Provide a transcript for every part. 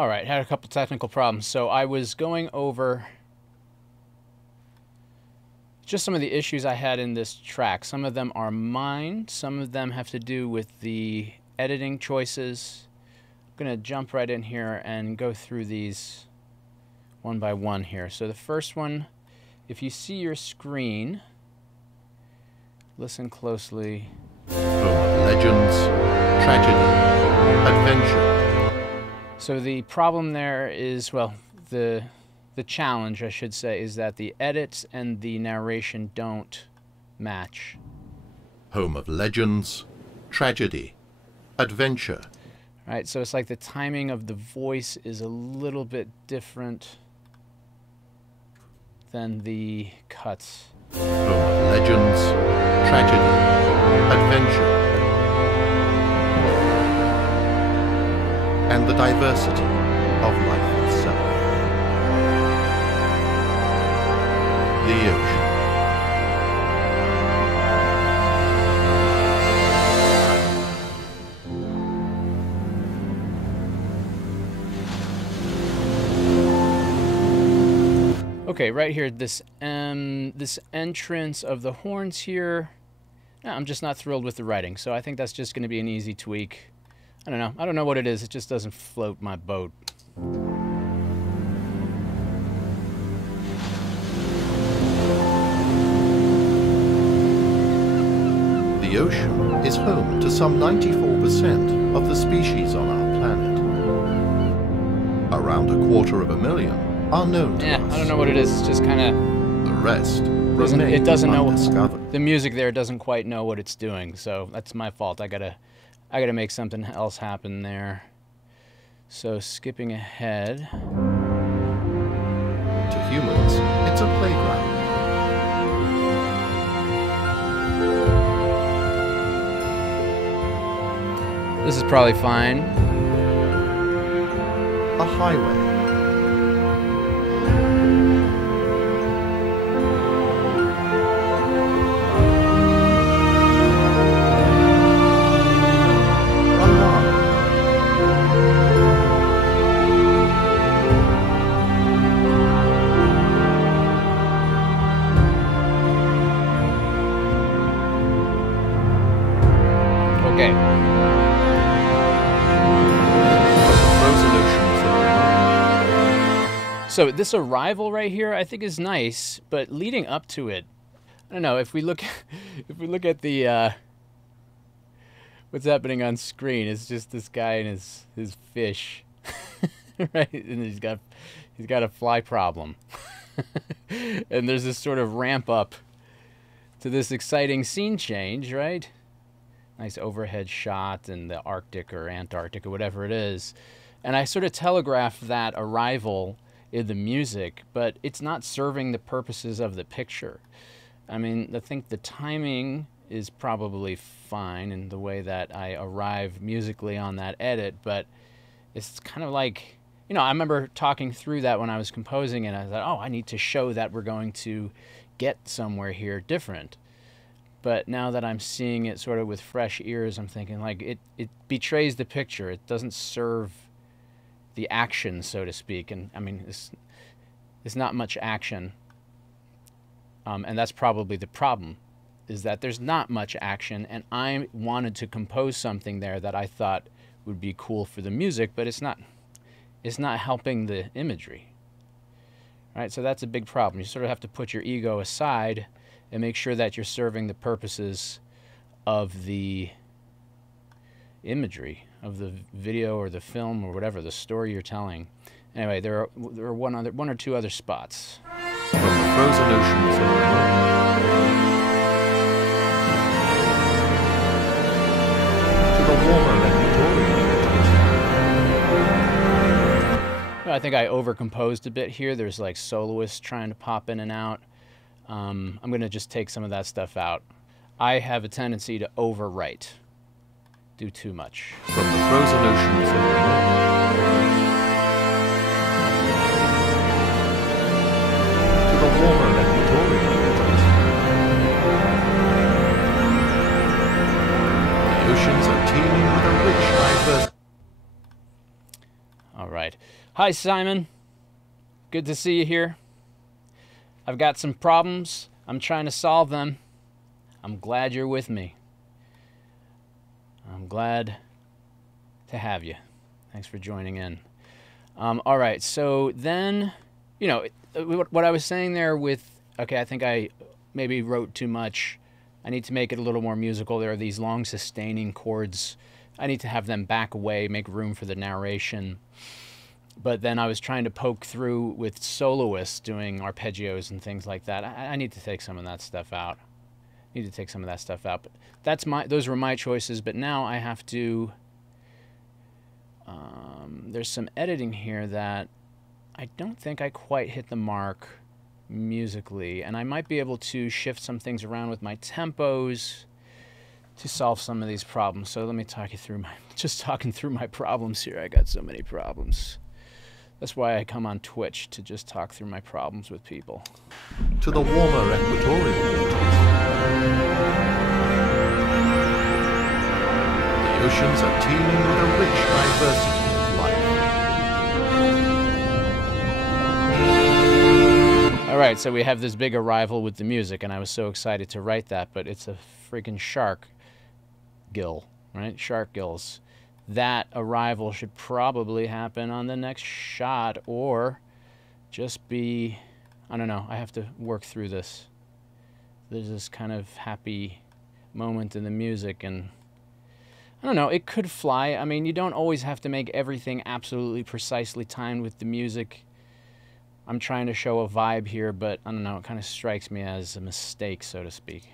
Alright, had a couple technical problems. So I was going over just some of the issues I had in this track. Some of them are mine, some of them have to do with the editing choices. I'm going to jump right in here and go through these one by one here. So the first one, if you see your screen, listen closely. Legends, tragedy, adventure. So the problem there is, well, the challenge, I should say, is that the edits and the narration don't match. Home of legends, tragedy, adventure. Right, so it's like the timing of the voice is a little bit different than the cuts. Home of legends, tragedy, adventure. And the diversity of life itself. The ocean. Okay, right here, this entrance of the horns here, I'm just not thrilled with the writing, so I think that's just going to be an easy tweak. I don't know what it is, it just doesn't float my boat. The ocean is home to some 94% of the species on our planet. Around 250,000 are known to us. I don't know what it is, it's just kind of... The rest remain it doesn't know undiscovered. the music there doesn't quite know what it's doing, so that's my fault. I gotta make something else happen there. So skipping ahead. To humans, it's a playground. This is probably fine. A highway. Okay. So this arrival right here, I think, is nice, but leading up to it, I don't know. If we look at the what's happening on screen, it's just this guy and his fish, right? And he's got a fly problem, and there's this sort of ramp up to this exciting scene change, right? Nice overhead shot in the Arctic or Antarctic or whatever it is, and I sort of telegraphed that arrival in the music, but it's not serving the purposes of the picture. I mean, I think the timing is probably fine in the way that I arrive musically on that edit, but it's kind of like, you know, I remember talking through that when I was composing it. I thought, oh, I need to show that we're going to get somewhere here different. But now that I'm seeing it sort of with fresh ears, I'm thinking, like, it betrays the picture. It doesn't serve the action, so to speak. And I mean, it's not much action, and that's probably the problem, is that there's not much action, and I wanted to compose something there that I thought would be cool for the music, but it's not helping the imagery, right? So that's a big problem. You sort of have to put your ego aside and make sure that you're serving the purposes of the imagery, of the video or the film or whatever, the story you're telling. Anyway, there are one or two other spots. From the frozen oceans of the north to the warmer equatorial waters. I think I overcomposed a bit here. There's like soloists trying to pop in and out. I'm going to just take some of that stuff out. I have a tendency to overwrite. Do too much. From the frozen oceans of the north to the warmer equatorial waters. The oceans are teeming with a rich, diverse... right. Hi, Simon. Good to see you here. I've got some problems. I'm trying to solve them. I'm glad you're with me. I'm glad to have you. Thanks for joining in. All right, so then, you know, what I was saying there with, okay, I think I maybe wrote too much. I need to make it a little more musical. There are these long sustaining chords. I need to have them back away, make room for the narration. But then I was trying to poke through with soloists doing arpeggios and things like that. I need to take some of that stuff out. But those were my choices. But now I have to. There's some editing here that I don't think I quite hit the mark musically, and I might be able to shift some things around with my tempos to solve some of these problems. So let me talk you through talking through my problems here. I got so many problems. That's why I come on Twitch, to just talk through my problems with people. To the warmer equatorial waters, the oceans are teeming with a rich diversity of life. All right, so we have this big arrival with the music, and I was so excited to write that, but it's a freaking shark gill, right? Shark gills. That arrival should probably happen on the next shot, or just be, I don't know, I have to work through this. There's this kind of happy moment in the music, and I don't know, it could fly. I mean, you don't always have to make everything absolutely precisely timed with the music. I'm trying to show a vibe here, but I don't know, it kind of strikes me as a mistake, so to speak.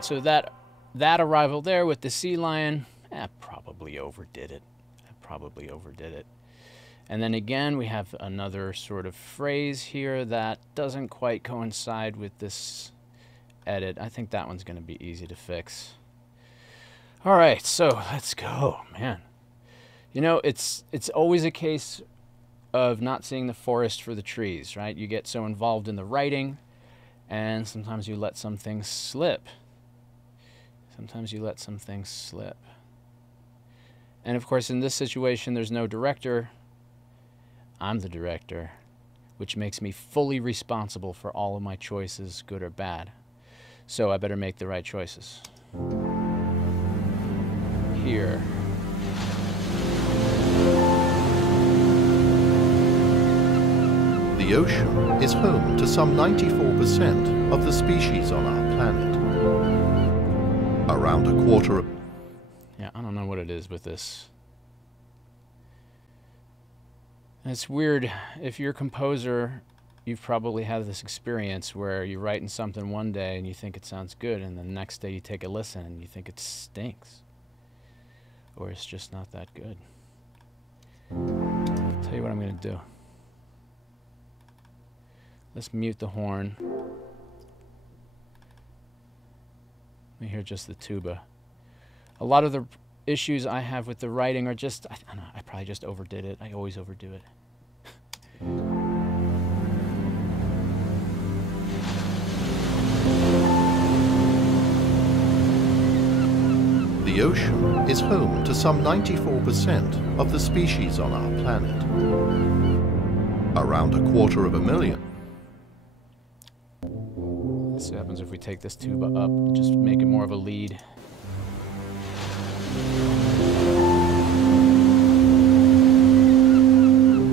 So that arrival there with the sea lion, I probably overdid it. And then again, we have another sort of phrase here that doesn't quite coincide with this edit. I think that one's going to be easy to fix. All right, so let's go, man. You know, it's always a case of not seeing the forest for the trees, right? You get so involved in the writing, and sometimes you let some things slip. And of course, in this situation, there's no director. I'm the director, which makes me fully responsible for all of my choices, good or bad. So I better make the right choices. Here. The ocean is home to some 94% of the species on our planet. Around a quarter of... Yeah, I don't know what it is with this. It's weird. If you're a composer, you've probably had this experience where you're writing something one day and you think it sounds good, and the next day you take a listen and you think it stinks. Or it's just not that good. I'll tell you what I'm going to do. Let's mute the horn. Let me hear just the tuba. A lot of the issues I have with the writing are just, I don't know, I probably just overdid it. I always overdo it. The ocean is home to some 94% of the species on our planet. Around 250,000. Let's see what happens if we take this tuba up, just make it more of a lead.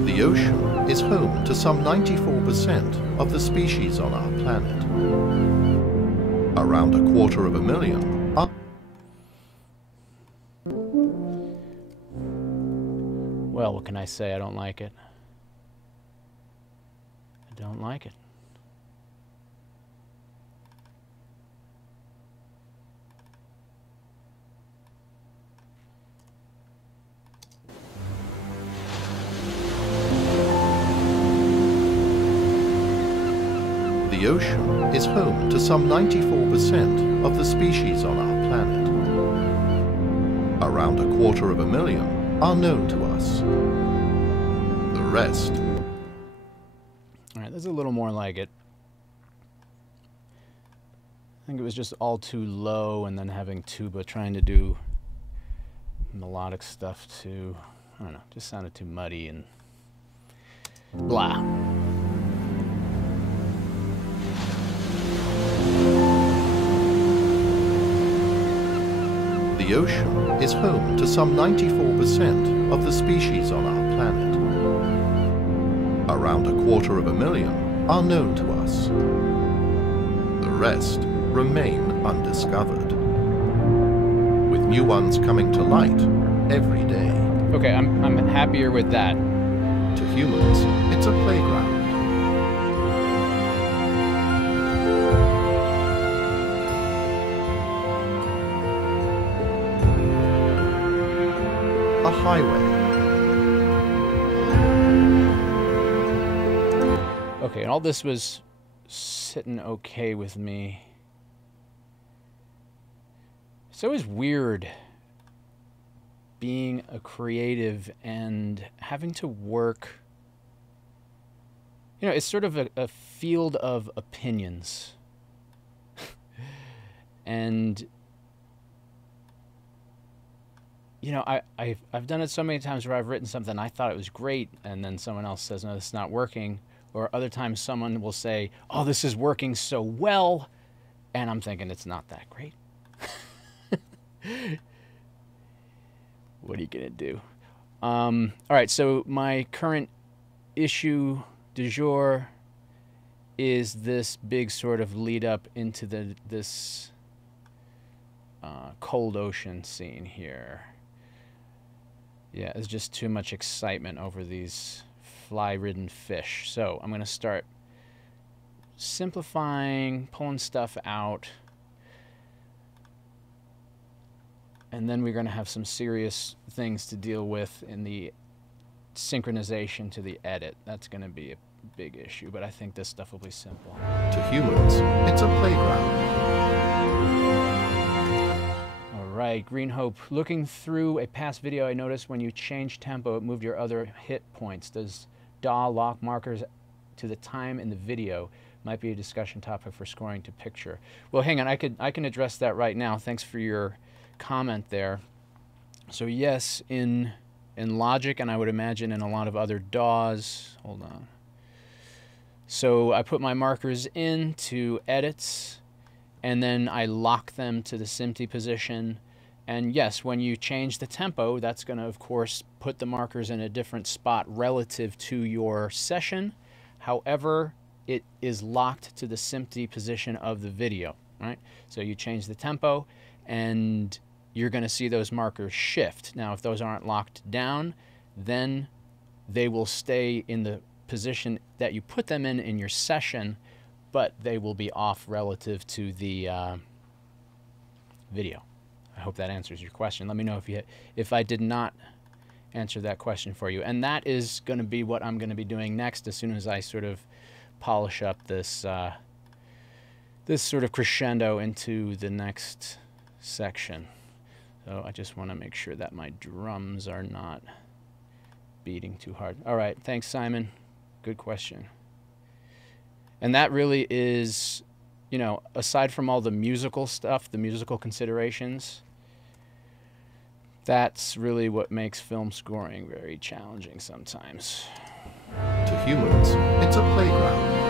The ocean is home to some 94% of the species on our planet. Around 250,000 are... Well, what can I say? I don't like it. I don't like it. The ocean is home to some 94% of the species on our planet. Around 250,000 are known to us. The rest... All right, there's a little more like it. I think it was just all too low, and then having tuba trying to do melodic stuff too. I don't know, just sounded too muddy and blah. The ocean is home to some 94% of the species on our planet. Around 250,000 are known to us. The rest remain undiscovered, with new ones coming to light every day. Okay, I'm happier with that. To humans, it's a playground. A highway. Okay, and all this was sitting okay with me. It's always weird being a creative and having to work. You know, it's sort of a field of opinions. And you know, I've done it so many times where I've written something, I thought it was great, and then someone else says, no, it's not working. Or other times someone will say, oh, this is working so well, and I'm thinking it's not that great. What are you going to do? All right, so my current issue du jour is this big sort of lead up into this cold ocean scene here. Yeah, there's just too much excitement over these fly-ridden fish. So I'm going to start simplifying, pulling stuff out, and then we're going to have some serious things to deal with in the synchronization to the edit. That's going to be a big issue, but I think this stuff will be simple. To humans, it's a playground. Right, Green Hope. Looking through a past video, I noticed when you change tempo, it moved your other hit points. Does DAW lock markers to the time in the video? Might be a discussion topic for scoring to picture. Well, hang on, I can address that right now. Thanks for your comment there. So yes, in Logic, and I would imagine in a lot of other DAWs. Hold on. So I put my markers into edits, and then I lock them to the SMPTE position. And yes, when you change the tempo, that's going to, of course, put the markers in a different spot relative to your session. However, it is locked to the SMPTE position of the video, right? So you change the tempo, and you're going to see those markers shift. Now, if those aren't locked down, then they will stay in the position that you put them in your session, but they will be off relative to the video. I hope that answers your question. Let me know if I did not answer that question for you. And that is going to be what I'm going to be doing next as soon as I sort of polish up this this sort of crescendo into the next section. So I just want to make sure that my drums are not beating too hard. All right, thanks, Simon. Good question. And that really is, you know, aside from all the musical stuff, the musical considerations, that's really what makes film scoring very challenging sometimes. To humans, it's a playground.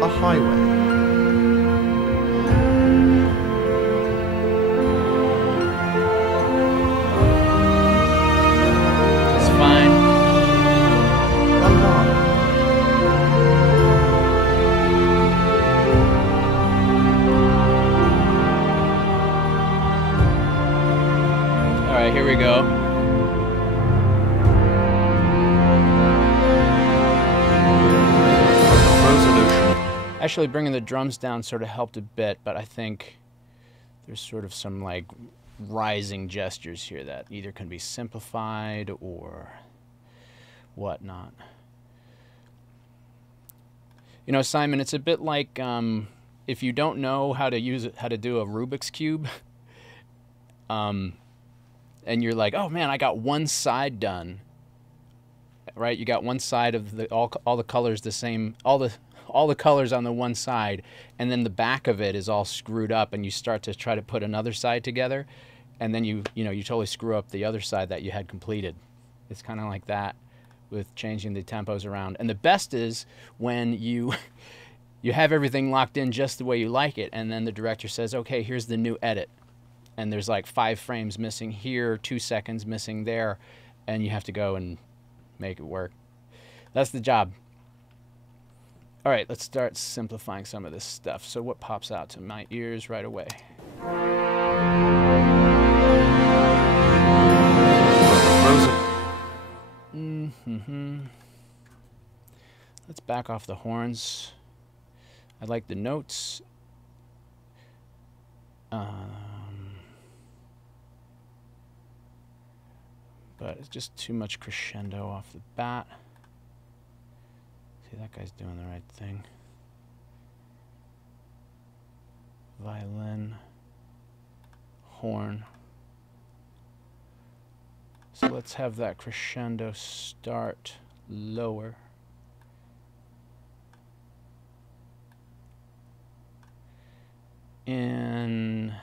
A highway. Here we go. Actually, bringing the drums down sort of helped a bit, but I think there's sort of some like rising gestures here that either can be simplified or whatnot. You know, Simon, it's a bit like if you don't know how to use it, how to do a Rubik's Cube, and you're like, oh man, I got one side done. Right? You got one side of the all the colors the same, all the colors on the one side, and then the back of it is all screwed up, and you start to try to put another side together, and then you totally screw up the other side that you had completed. It's kind of like that with changing the tempos around. And the best is when you have everything locked in just the way you like it, and then the director says, okay, here's the new edit, and there's like 5 frames missing here, 2 seconds missing there, and you have to go and make it work. That's the job. All right, let's start simplifying some of this stuff. So what pops out to my ears right away? Let's back off the horns. I like the notes. But it's just too much crescendo off the bat. See, that guy's doing the right thing. Violin, horn. So let's have that crescendo start lower. And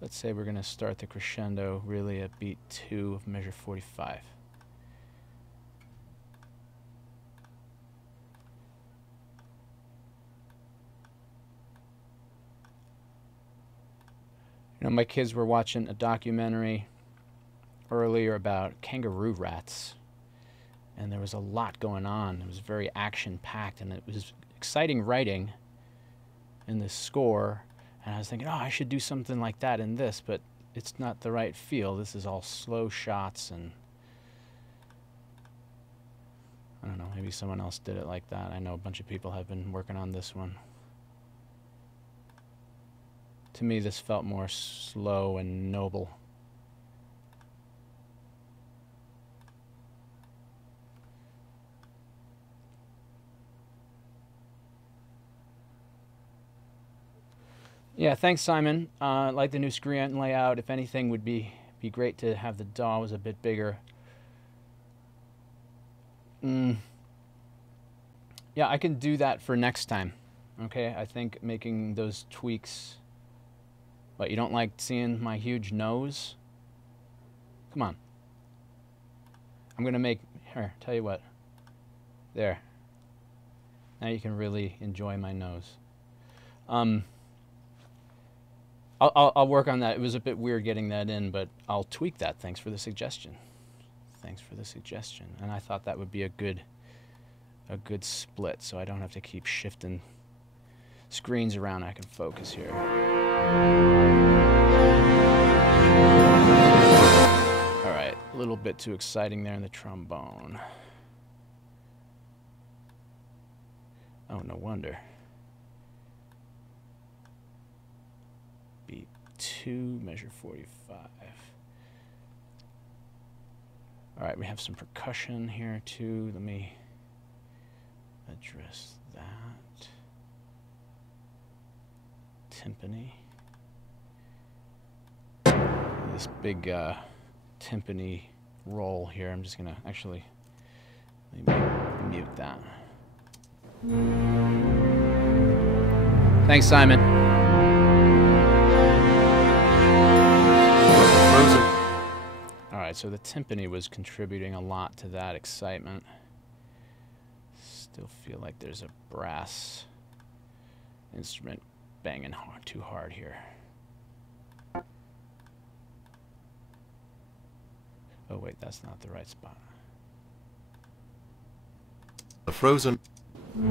let's say we're going to start the crescendo really at beat 2 of measure 45. You know, my kids were watching a documentary earlier about kangaroo rats, and there was a lot going on. It was very action-packed, and it was exciting writing in the score. And I was thinking, oh, I should do something like that in this, but it's not the right feel. This is all slow shots, and I don't know, maybe someone else did it like that. I know a bunch of people have been working on this one. To me, this felt more slow and noble. Yeah, thanks, Simon. I like the new screen layout. If anything, would be great to have the DAW was a bit bigger. Yeah, I can do that for next time. Okay, I think making those tweaks. But you don't like seeing my huge nose? Come on. I'm gonna make, here, tell you what. There. Now you can really enjoy my nose. I'll work on that. It was a bit weird getting that in, but I'll tweak that. Thanks for the suggestion. Thanks for the suggestion. And I thought that would be a good split, so I don't have to keep shifting screens around. I can focus here. All right, a little bit too exciting there in the trombone. Oh, no wonder. Beat 2, measure 45. All right, we have some percussion here too. Let me address that. Timpani. This big timpani roll here. I'm just gonna actually let me mute that. Thanks, Simon. All right, so the timpani was contributing a lot to that excitement. Still feel like there's a brass instrument banging hard, too hard here. Oh wait, that's not the right spot. The frozen. All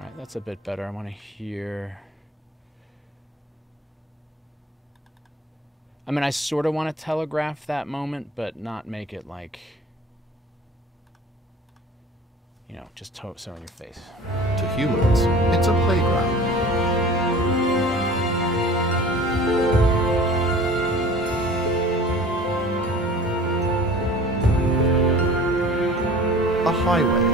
right, that's a bit better. I want to hear. I mean, I sort of want to telegraph that moment, but not make it like, you know, just so in your face. To humans, it's a playground. A highway.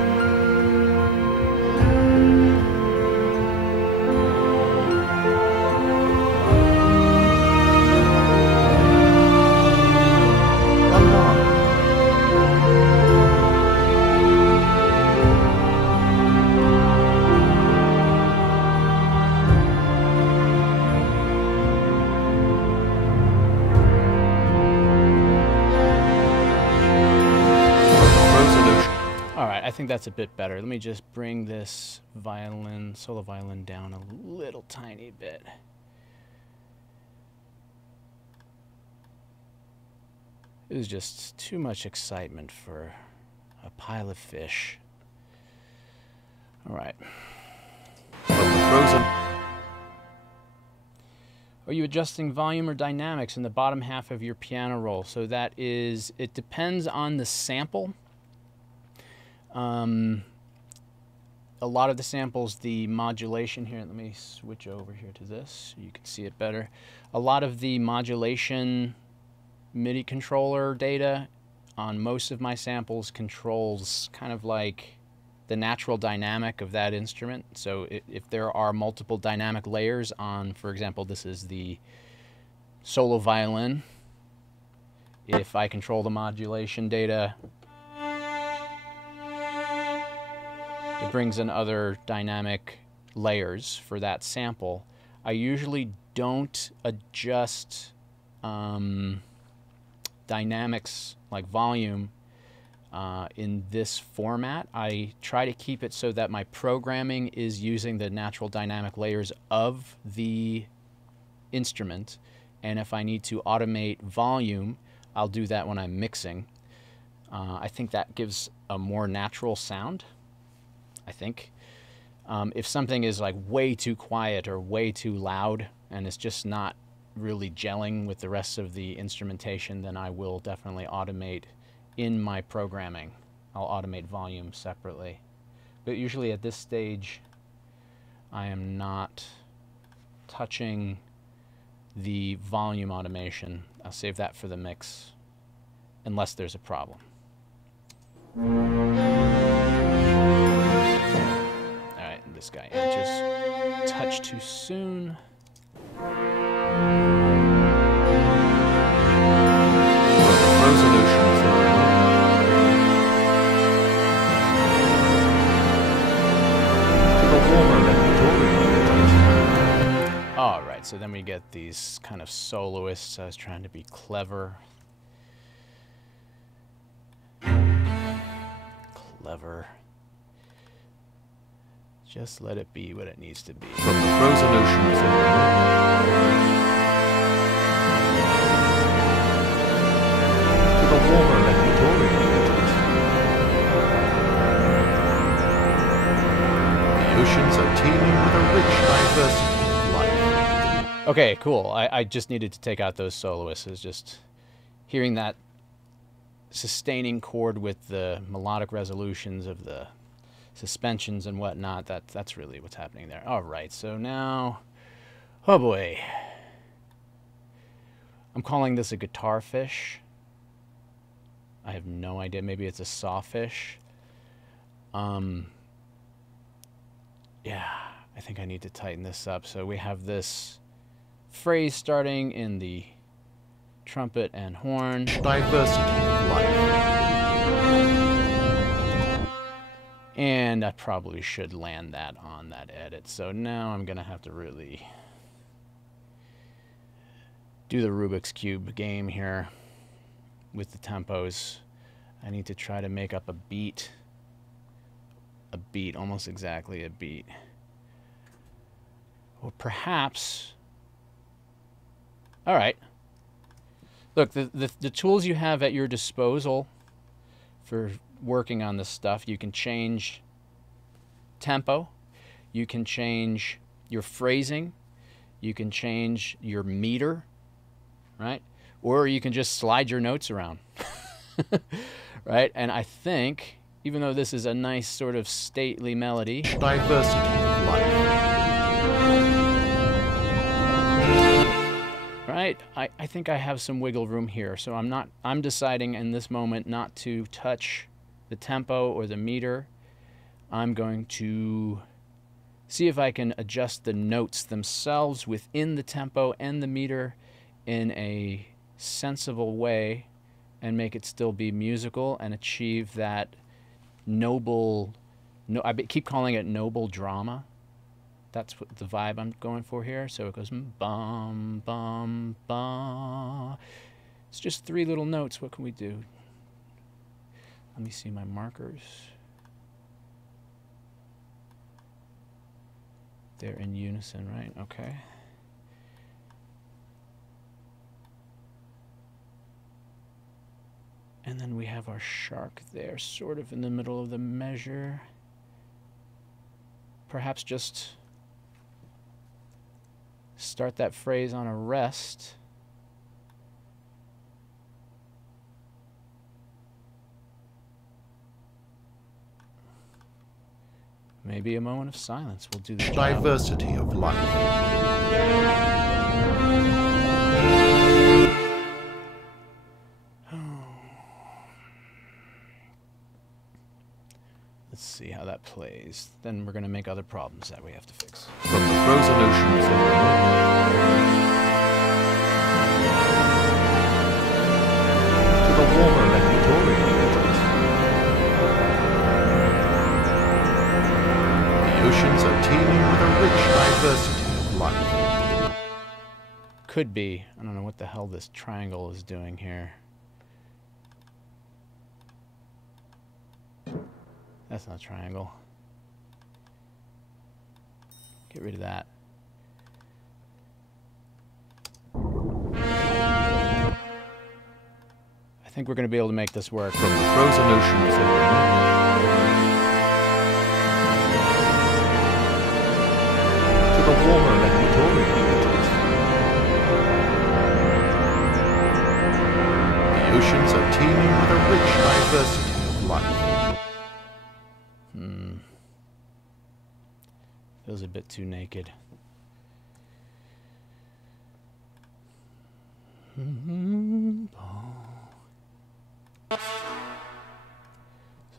A line. I think that's a bit better. Let me just bring this violin, solo violin down a little tiny bit. It was just too much excitement for a pile of fish. All right. Are you adjusting volume or dynamics in the bottom half of your piano roll? So that is, it depends on the sample. A lot of the samples, the modulation here, let me switch over here to this so you can see it better. A lot of the modulation MIDI controller data on most of my samples controls kind of like the natural dynamic of that instrument. So if there are multiple dynamic layers on, for example, this is the solo violin, if I control the modulation data, it brings in other dynamic layers for that sample. I usually don't adjust dynamics like volume in this format. I try to keep it so that my programming is using the natural dynamic layers of the instrument, and if I need to automate volume, I'll do that when I'm mixing. I think that gives a more natural sound. I think. If something is like way too quiet or way too loud and it's just not really gelling with the rest of the instrumentation, then I will definitely automate in my programming. I'll automate volume separately. But usually at this stage, I am not touching the volume automation. I'll save that for the mix, unless there's a problem. This guy just touched too soon. All right, so then we get these kind of soloists. I was trying to be clever. Clever. Just let it be what it needs to be. From the frozen oceans in the north to the warmer equatorial regions, the oceans are teeming with a rich diversity of life. Okay, cool. I just needed to take out those soloists. It's just hearing that sustaining chord with the melodic resolutions of the suspensions and whatnot, that's really what's happening there. All right, so now, oh boy. I'm calling this a guitar fish. I have no idea. Maybe it's a sawfish. Yeah, I think I need to tighten this up. So we have this phrase starting in the trumpet and horn. Diversity of life. And I probably should land that on that edit. So now I'm going to have to really do the Rubik's Cube game here with the tempos. I need to try to make up a beat, almost exactly a beat. Or perhaps, all right. Look, the tools you have at your disposal for working on this stuff, you can change tempo, you can change your phrasing, you can change your meter, right? Or you can just slide your notes around, right? And I think even though this is a nice sort of stately melody. Diversity of life. Right? I think I have some wiggle room here, so I'm deciding in this moment not to touch the tempo or the meter. I'm going to see if I can adjust the notes themselves within the tempo and the meter in a sensible way and make it still be musical and achieve that noble, I keep calling it noble drama. That's what the vibe I'm going for here. So it goes bum, bum, bum. It's just 3 little notes. What can we do? Let me see my markers. They're in unison, right? Okay. And then we have our shark there, sort of in the middle of the measure. Perhaps just start that phrase on a rest. Maybe a moment of silence will do the job. Diversity of life. Let's see how that plays. Then we're going to make other problems that we have to fix. From the frozen oceans of the north to the warmer equatorial regions, the oceans are teeming with a rich diversity of life. Could be. I don't know what the hell this triangle is doing here. That's not a triangle. Get rid of that. I think we're going to be able to make this work. From the frozen oceans of the north to the warmer equatorial regions, the oceans are teeming with a rich diversity of life. Feels a bit too naked.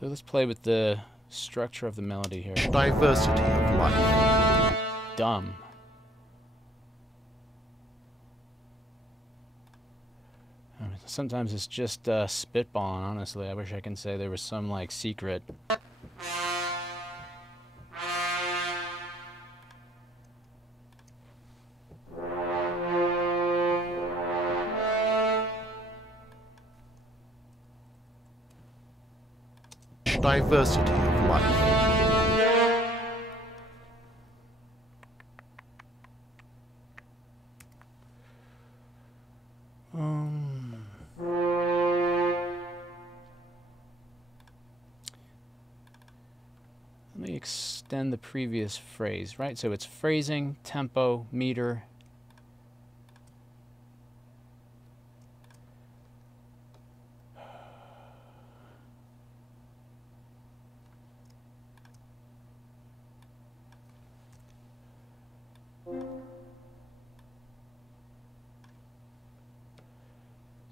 So let's play with the structure of the melody here. Diversity of life. Dumb. I mean, sometimes it's just spitballing, honestly. I wish I can say there was some, like, secret. Diversity of life. Let me extend the previous phrase, right? So it's phrasing, tempo, meter.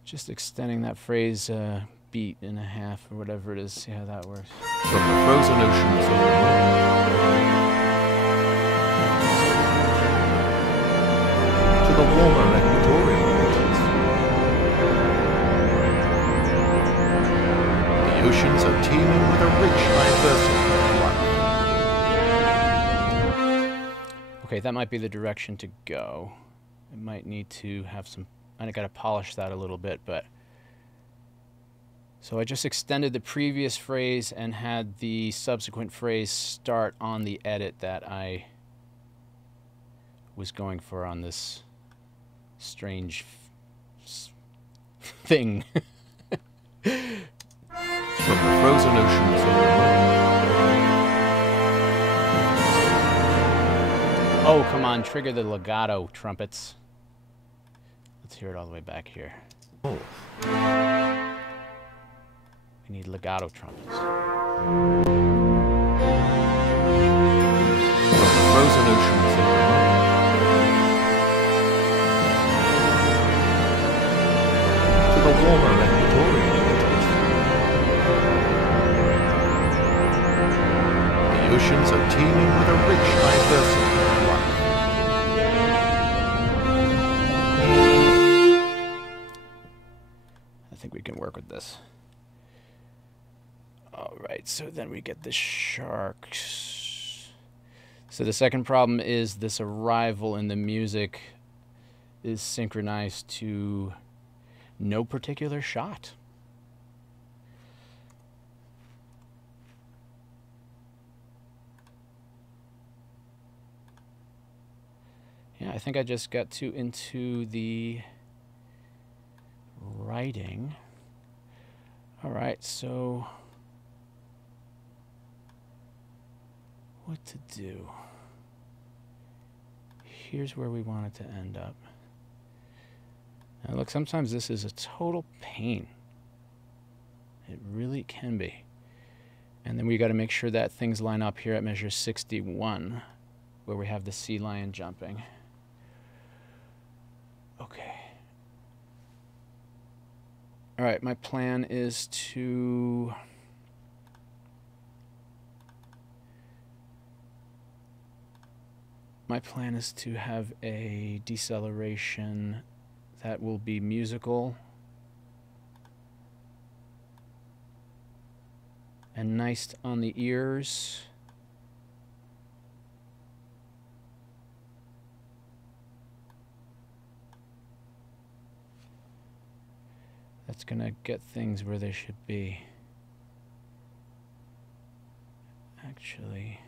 Just extending that phrase beat and a half or whatever it is. See how that works. From the frozen oceans of the north to the warmer equatorial regions, the oceans are teeming with a rich diversity of life. Okay, that might be the direction to go. I might need to have some... I gotta polish that a little bit, but... So I just extended the previous phrase and had the subsequent phrase start on the edit that I was going for on this strange thing. From the frozen oceans of the north. Oh, come on, trigger the legato trumpets. Let's hear it all the way back here. Oh. We need legato trumpets. From the frozen oceans of the north to the warmer equatorial waters, the oceans are teeming with a rich diversity of life. I think we can work with this. All right, so then we get the sharks. So the second problem is this arrival in the music is synchronized to no particular shot. Yeah, I think I just got too into the writing. All right, so what to do? Here's where we want it to end up. Now look, sometimes this is a total pain. It really can be. And then we got to make sure that things line up here at measure 61, where we have the sea lion jumping. Okay. All right, my plan is to have a deceleration that will be musical and nice on the ears. That's gonna get things where they should be. Actually,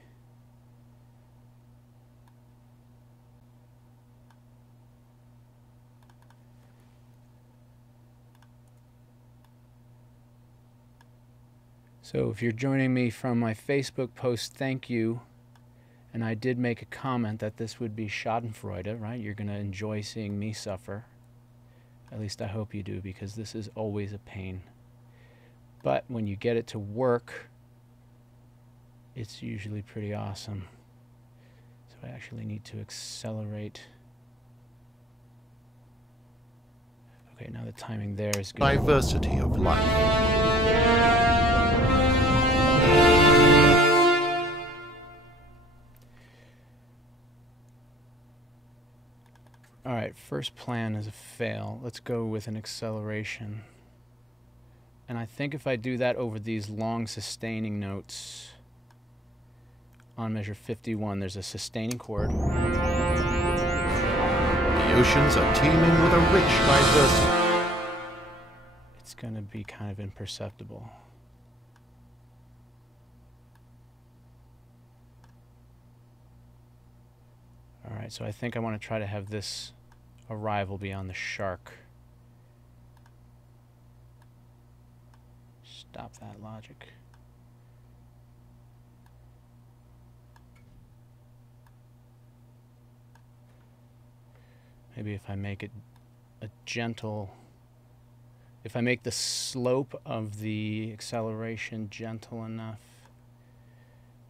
so if you're joining me from my Facebook post, thank you. And I did make a comment that this would be schadenfreude, right? You're gonna enjoy seeing me suffer. At least I hope you do, because this is always a pain. But when you get it to work, it's usually pretty awesome. So I actually need to accelerate. Okay, now the timing there is good. Diversity of life. All right, first plan is a fail. Let's go with an acceleration. And I think if I do that over these long sustaining notes on measure 51, there's a sustaining chord. The oceans are teeming with a rich diversity. It's going to be kind of imperceptible. All right, so I think I want to try to have this arrival be on the shark. Stop that logic. Maybe if I make it a gentle, if I make the slope of the acceleration gentle enough,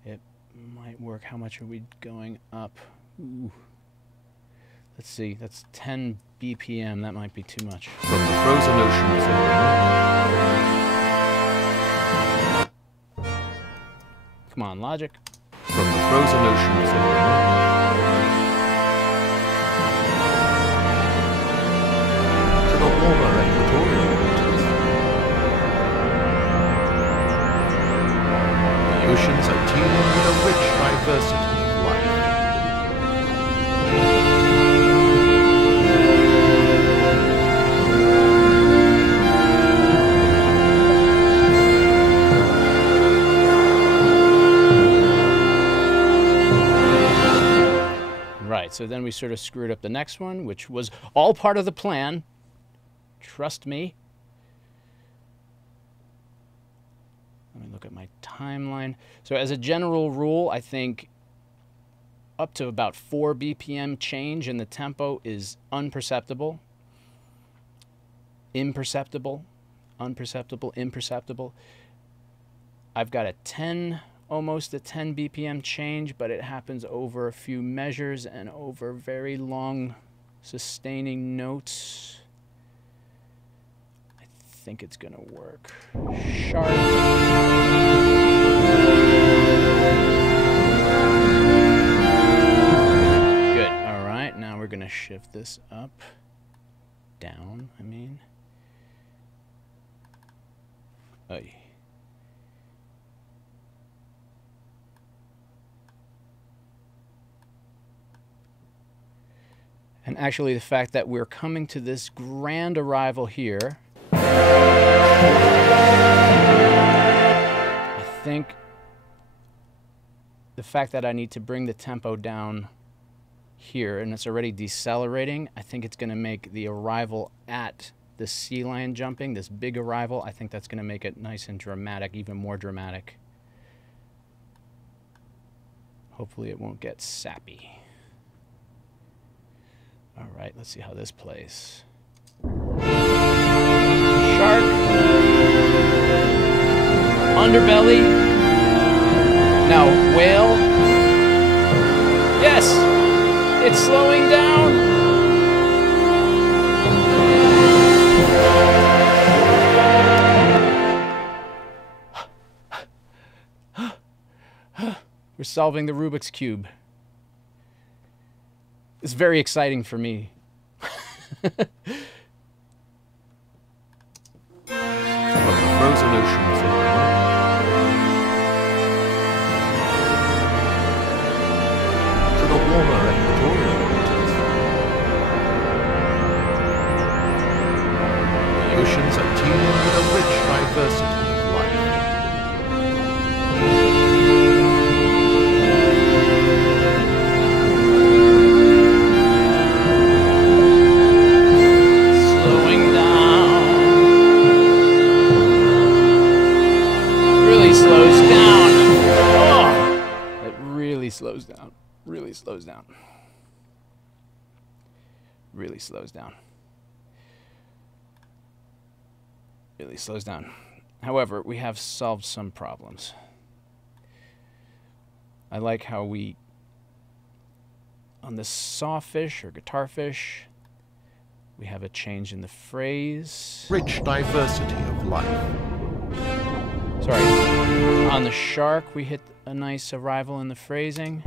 it might work. How much are we going up? Ooh. Let's see, that's 10 BPM. That might be too much. From the frozen oceans of the north. Come on, logic. From the frozen oceans of the north to the warmer equatorial waters, the oceans are teeming with a rich diversity of life. Right, so then we sort of screwed up the next one, which was all part of the plan. Trust me. Let me look at my timeline. So as a general rule, I think up to about 4 BPM change in the tempo is imperceptible, imperceptible, unperceptible, imperceptible. I've got a 10, almost a 10 BPM change, but it happens over a few measures and over very long sustaining notes. I think it's gonna work. Sharp. Good. All right, now we're gonna shift this up, down, I mean. Oy. And actually, the fact that we're coming to this grand arrival here, I think the fact that I need to bring the tempo down here, and it's already decelerating, I think it's going to make the arrival at the sea lion jumping, this big arrival, I think that's going to make it nice and dramatic, even more dramatic. Hopefully it won't get sappy. All right, let's see how this plays. Shark. Underbelly. Now, whale. Yes! It's slowing down! We're solving the Rubik's Cube. It's very exciting for me. From the frozen oceans in the north to the warmer equatorial waters, the oceans are teeming with a rich diversity of life. Slows down, really slows down, really slows down, really slows down. However, we have solved some problems. I like how we, on the sawfish or guitarfish, we have a change in the phrase. Rich diversity of life. Sorry, on the shark we hit a nice arrival in the phrasing.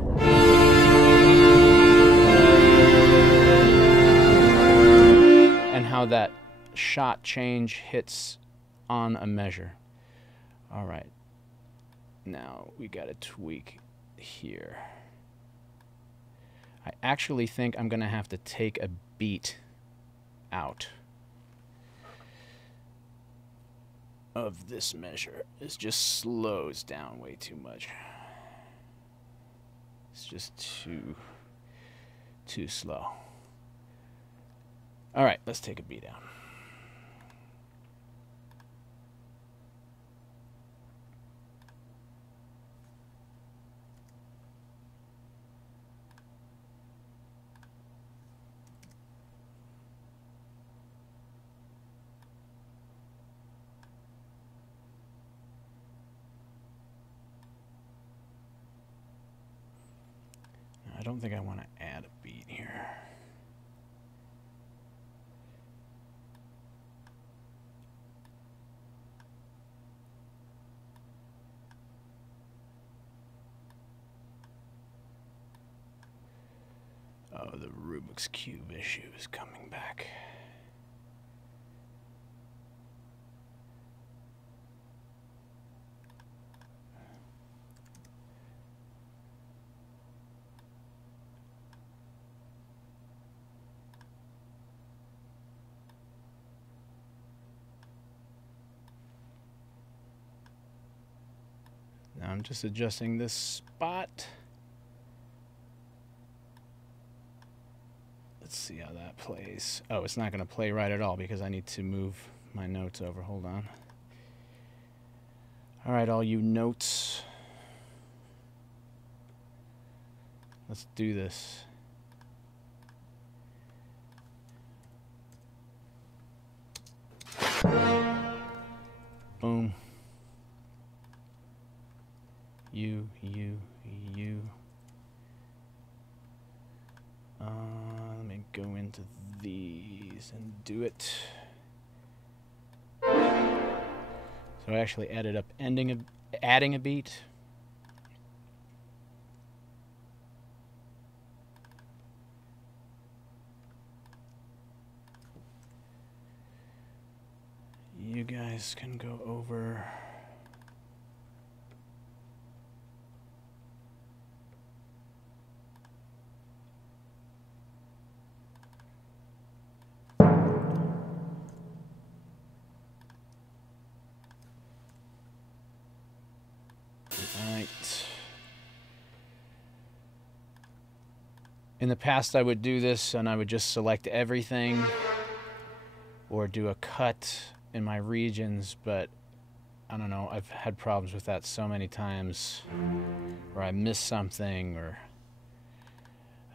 And how that shot change hits on a measure. All right, now we gotta tweak here. I actually think I'm gonna have to take a beat out of this measure. It just slows down way too much. It's just too slow. All right, let's take a beat out. I don't think I want to add a beat here. Oh, the Rubik's Cube issue is coming back. Now I'm just adjusting this spot. Let's see how that plays. Oh, it's not going to play right at all because I need to move my notes over. Hold on. All right, all you notes. Let's do this. Boom. into these and do it. So I actually added up adding a beat. You guys can go over. Right. In the past, I would do this and I would just select everything or do a cut in my regions, but I don't know, I've had problems with that so many times where I miss something, or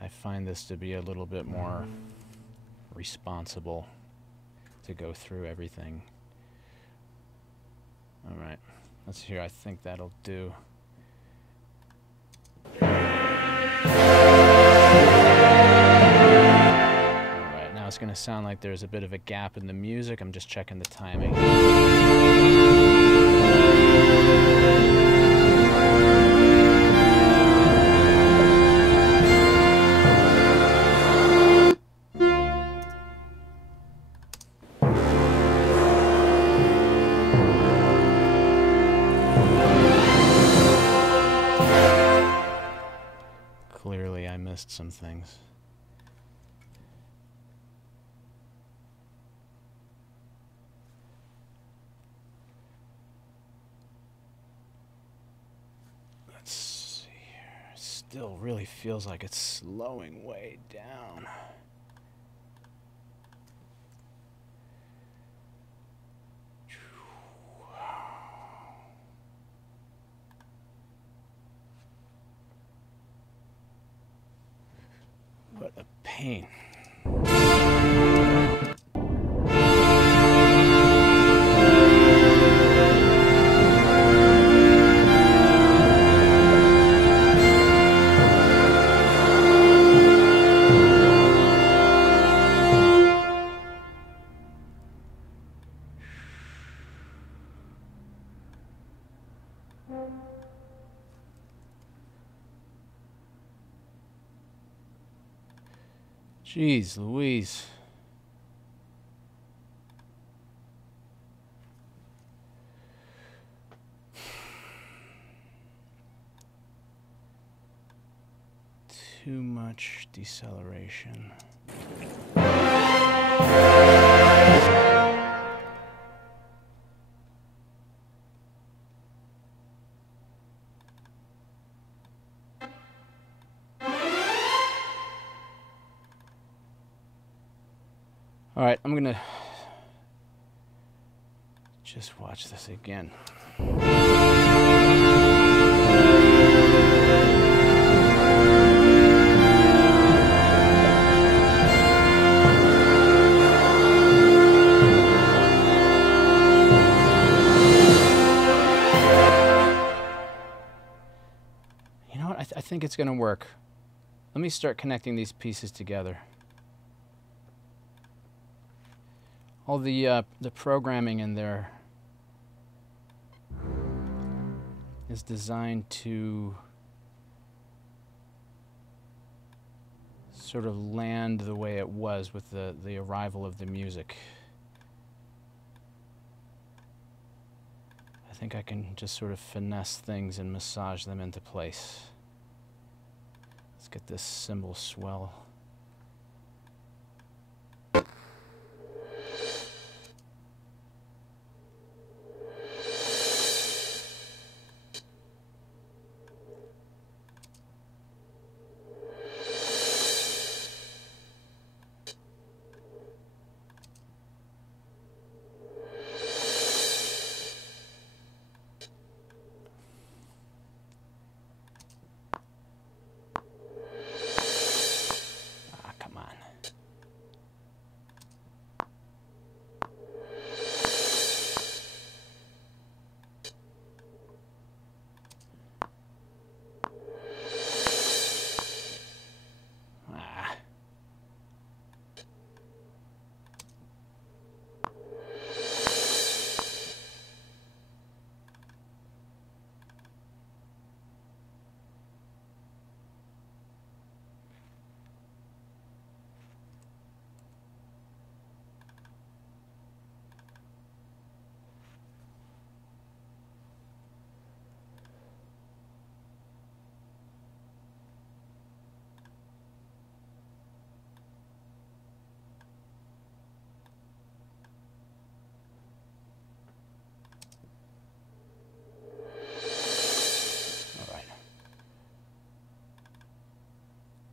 I find this to be a little bit more responsible to go through everything. All right, let's hear. I think that'll do. All right, now it's going to sound like there's a bit of a gap in the music. I'm just checking the timing. Clearly, I missed some things. Let's see here. Still really feels like it's slowing way down. What a pain. Jeez Louise. Too much deceleration. All right, I'm gonna just watch this again. You know what? I think it's gonna work. Let me start connecting these pieces together. All the programming in there is designed to sort of land the way it was with the arrival of the music. I think I can just sort of finesse things and massage them into place. Let's get this cymbal swell.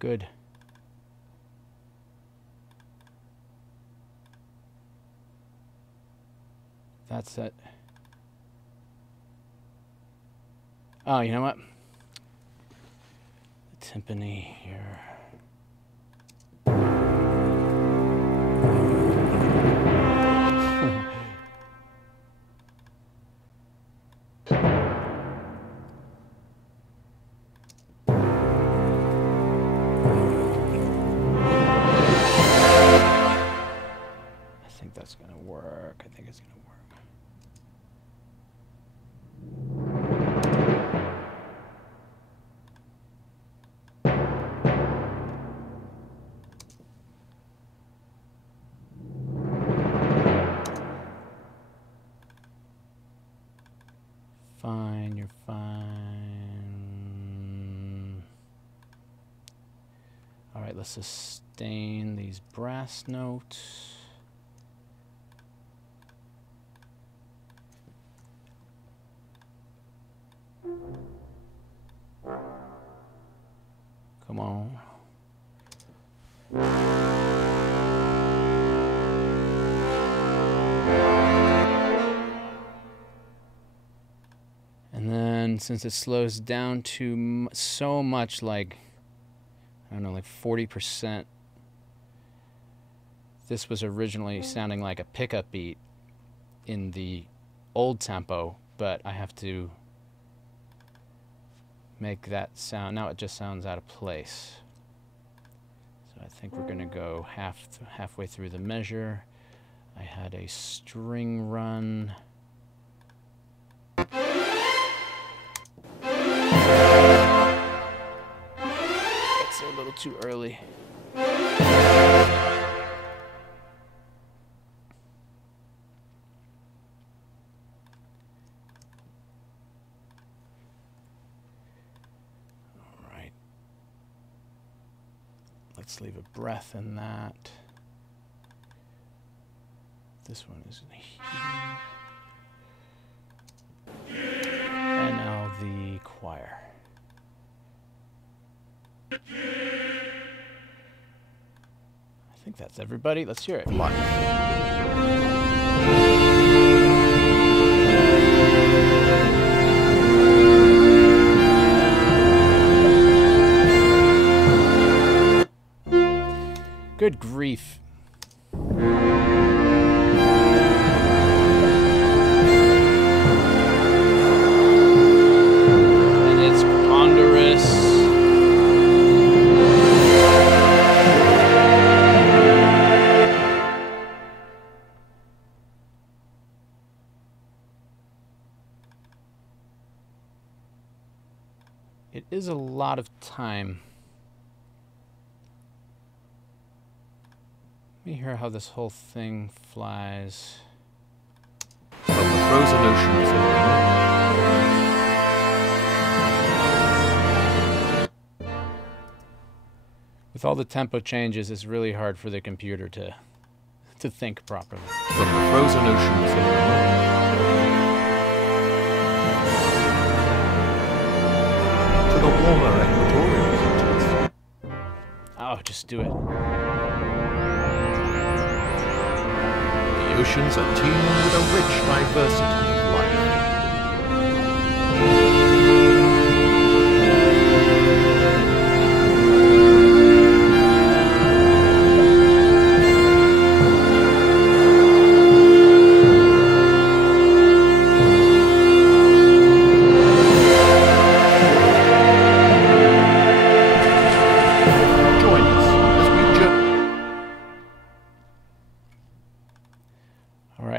good. That's it. Oh, you know what? The timpani here. I think that's gonna work. I think it's gonna work. Fine, you're fine. All right, let's sustain these brass notes. Come on. And then since it slows down to so much, like, I don't know, like 40%, this was originally sounding like a pickup beat in the old tempo, but I have to make that sound. Now it just sounds out of place. So I think we're gonna go halfway through the measure. I had a string run. It's a little too early. Let's leave a breath in that. This one is in here. And now the choir. I think that's everybody. Let's hear it. Good grief. And it's ponderous. It is a lot of time. Let me hear how this whole thing flies. From the frozen oceans of the north. With all the tempo changes, it's really hard for the computer to think properly. From the frozen oceans of the north to the warmer equatorial regions. Oh, just do it. The oceans are teeming with a rich diversity of life.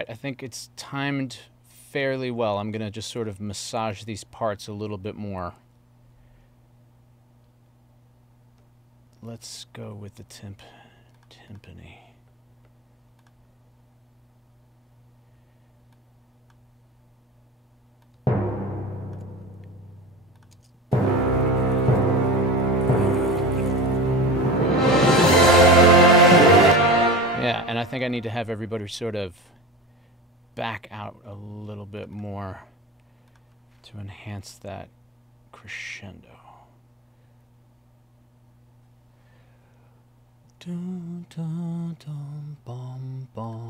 I think it's timed fairly well. I'm going to just sort of massage these parts a little bit more. Let's go with the timpani. Yeah, and I think I need to have everybody sort of back out a little bit more to enhance that crescendo. Dun, dun, dun, bum, bum.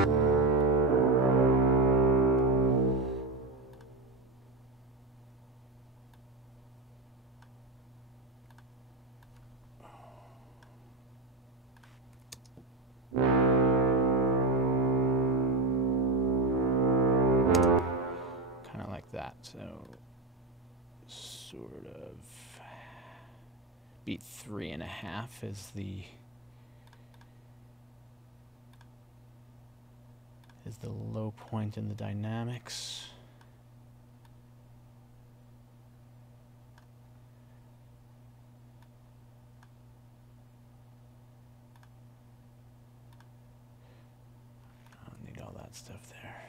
Kind of like that. So sort of beat 3.5 is the low point in the dynamics. I don't need all that stuff there.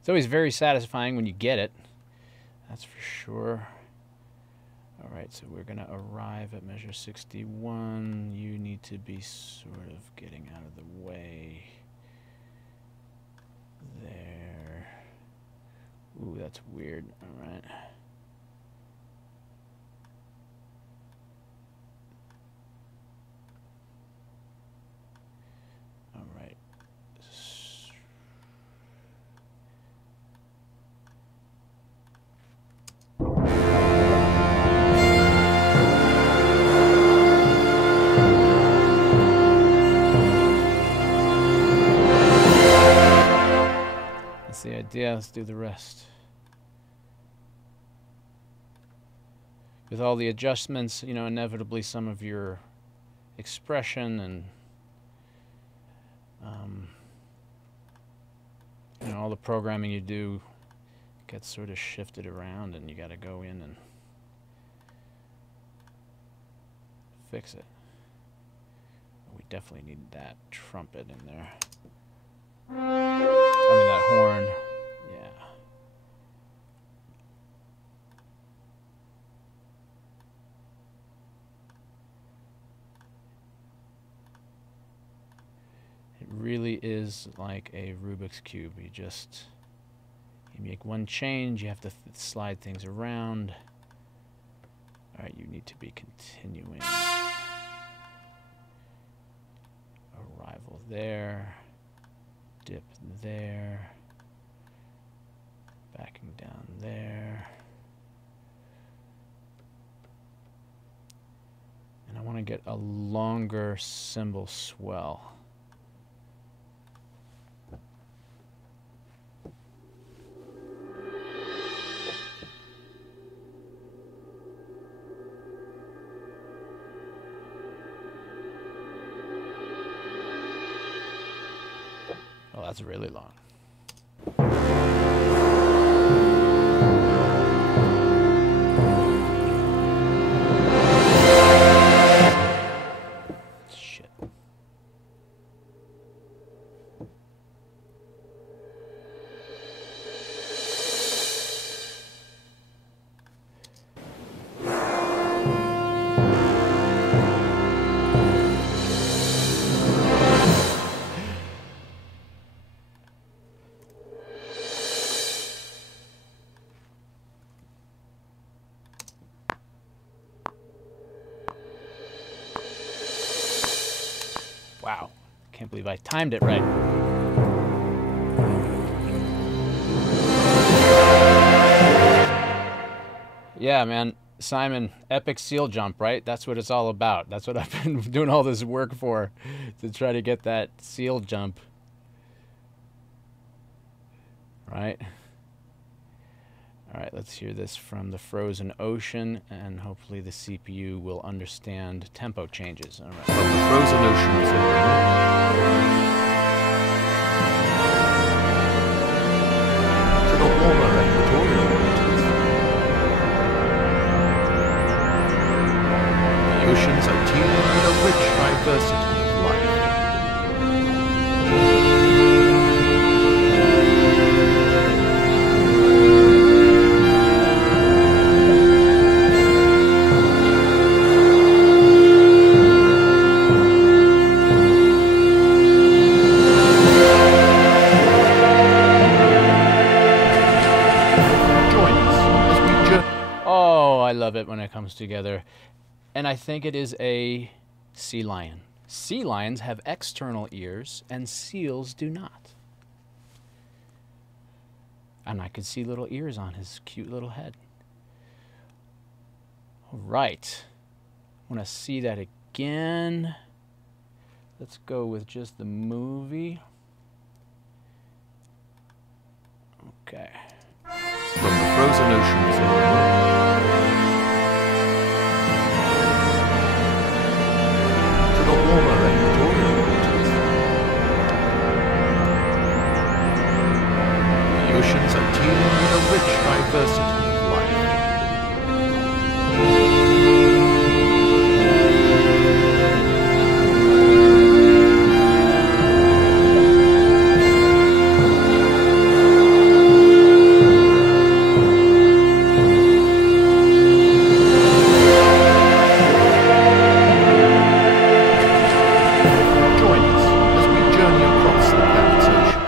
It's always very satisfying when you get it. That's for sure. All right, so we're going to arrive at measure 61. You need to be sort of getting out of the way. There. Ooh, that's weird. All right. All right. That's the idea. Let's do the rest. With all the adjustments, you know, inevitably some of your expression and you know, all the programming you do gets sort of shifted around, and you got to go in and fix it. We definitely need that trumpet in there. I mean, that horn. Yeah. It really is like a Rubik's Cube. You make one change, you have to slide things around. All right, you need to be continuing. Arrival there. Dip there. Backing down there. And I want to get a longer cymbal swell. Oh, that's really long. Shit. Wow, can't believe I timed it right. Yeah, man, Simon, epic seal jump, right? That's what it's all about. That's what I've been doing all this work for, to try to get that seal jump. Right? All right, let's hear this from the frozen ocean, and hopefully the CPU will understand tempo changes. All right. From the frozen oceans of to the warmer equatorial waters. The oceans are teeming with a rich diversity of life. Oh, I love it when it comes together. And I think it is a sea lion. Sea lions have external ears, and seals do not. And I could see little ears on his cute little head. All right. I want to see that again. Let's go with just the movie. Okay. From the frozen oceans of the north to the warmer equatorial waters, the oceans are teeming with a rich diversity of life. Join us as we journey across the planet's ocean.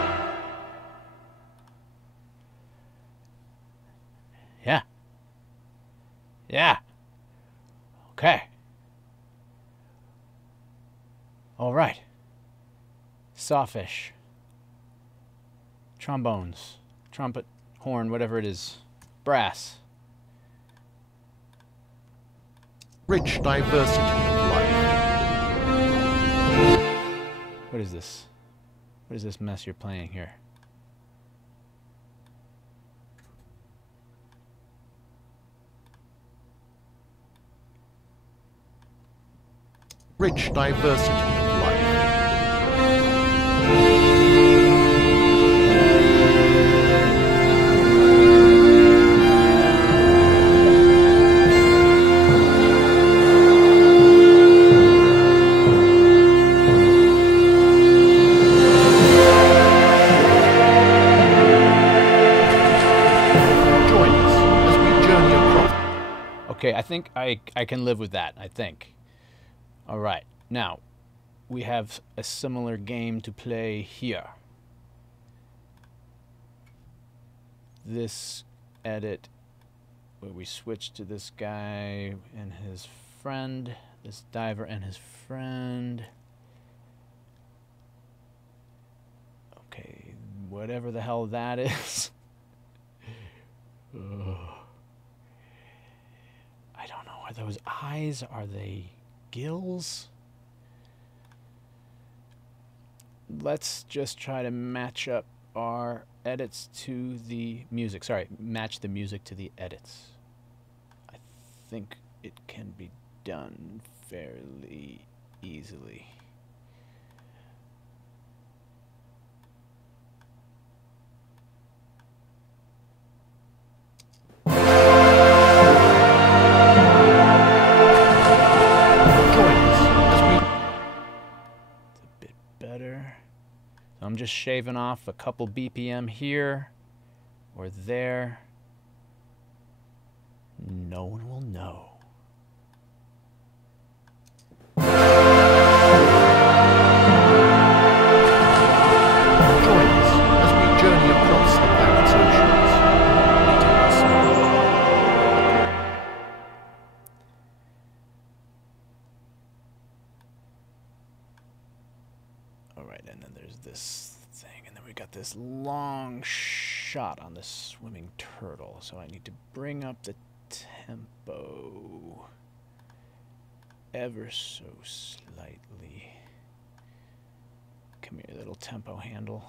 Yeah. Yeah. Okay. All right. Sawfish. Trombones. Trumpet, horn, whatever it is. Brass. Rich diversity of life. What is this? What is this mess you're playing here? Rich diversity of life. Join us as we journey across. Okay, I think I can live with that, I think. All right, now we have a similar game to play here. This edit where we switch to this guy and his friend, this diver and his friend. Okay, whatever the hell that is. Ugh. I don't know, are those eyes? Are they gills? Let's just try to match up our edits to the music. Sorry, match the music to the edits. I think it can be done fairly easily. Join us as we It's a bit better. So I'm just shaving off a couple BPM here or there. No one will know. join us as we journey across the planet's oceans. Alright, and then there's this thing, and then we got this long shot on the swimming turtle, so I need to bring up the tempo ever so slightly. Come here, little tempo handle.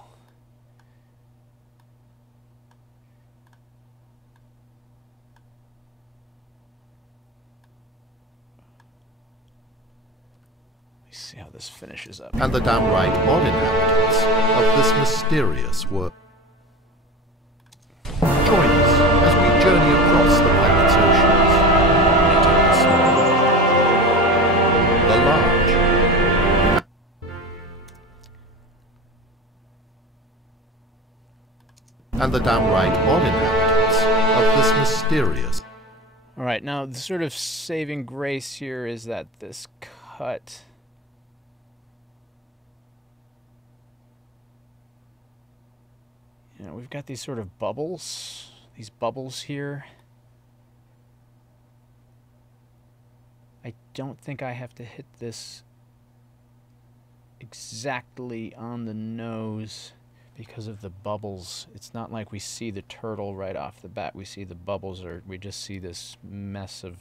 Let's see how this finishes up. And the downright odd inhabitants of this mysterious world. Join us as we journey across the planet's oceans. The large and the downright odd inhabitants of this mysterious. All right, now the sort of saving grace here is that this cut we've got these sort of bubbles, these bubbles here. I don't think I have to hit this exactly on the nose because of the bubbles. It's not like we see the turtle right off the bat. We see the bubbles, or we just see this mess of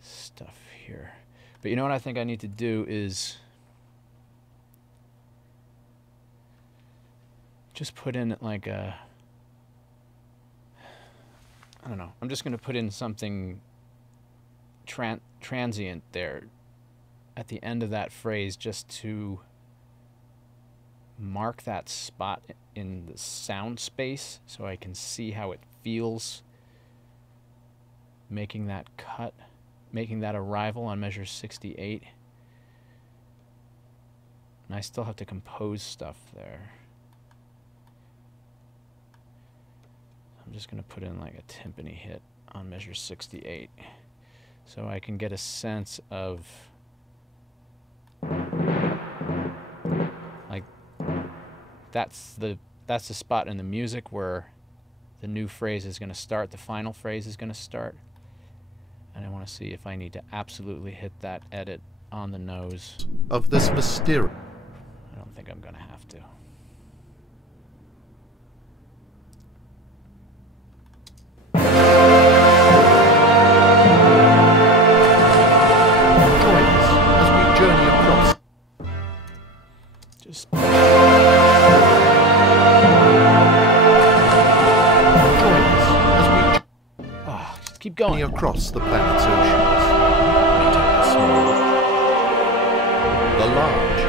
stuff here. But you know what I think I need to do is just put in like a, I don't know, I'm just going to put in something transient there at the end of that phrase, just to mark that spot in the sound space so I can see how it feels making that cut, making that arrival on measure 68. And I still have to compose stuff there. I'm just going to put in like a timpani hit on measure 68 so I can get a sense of like that's the spot in the music where the new phrase is going to start, the final phrase is going to start. And I want to see if I need to absolutely hit that edit on the nose. Of this mysterious. I don't think I'm going to have to. Just keep going. Across the planet's oceans. The large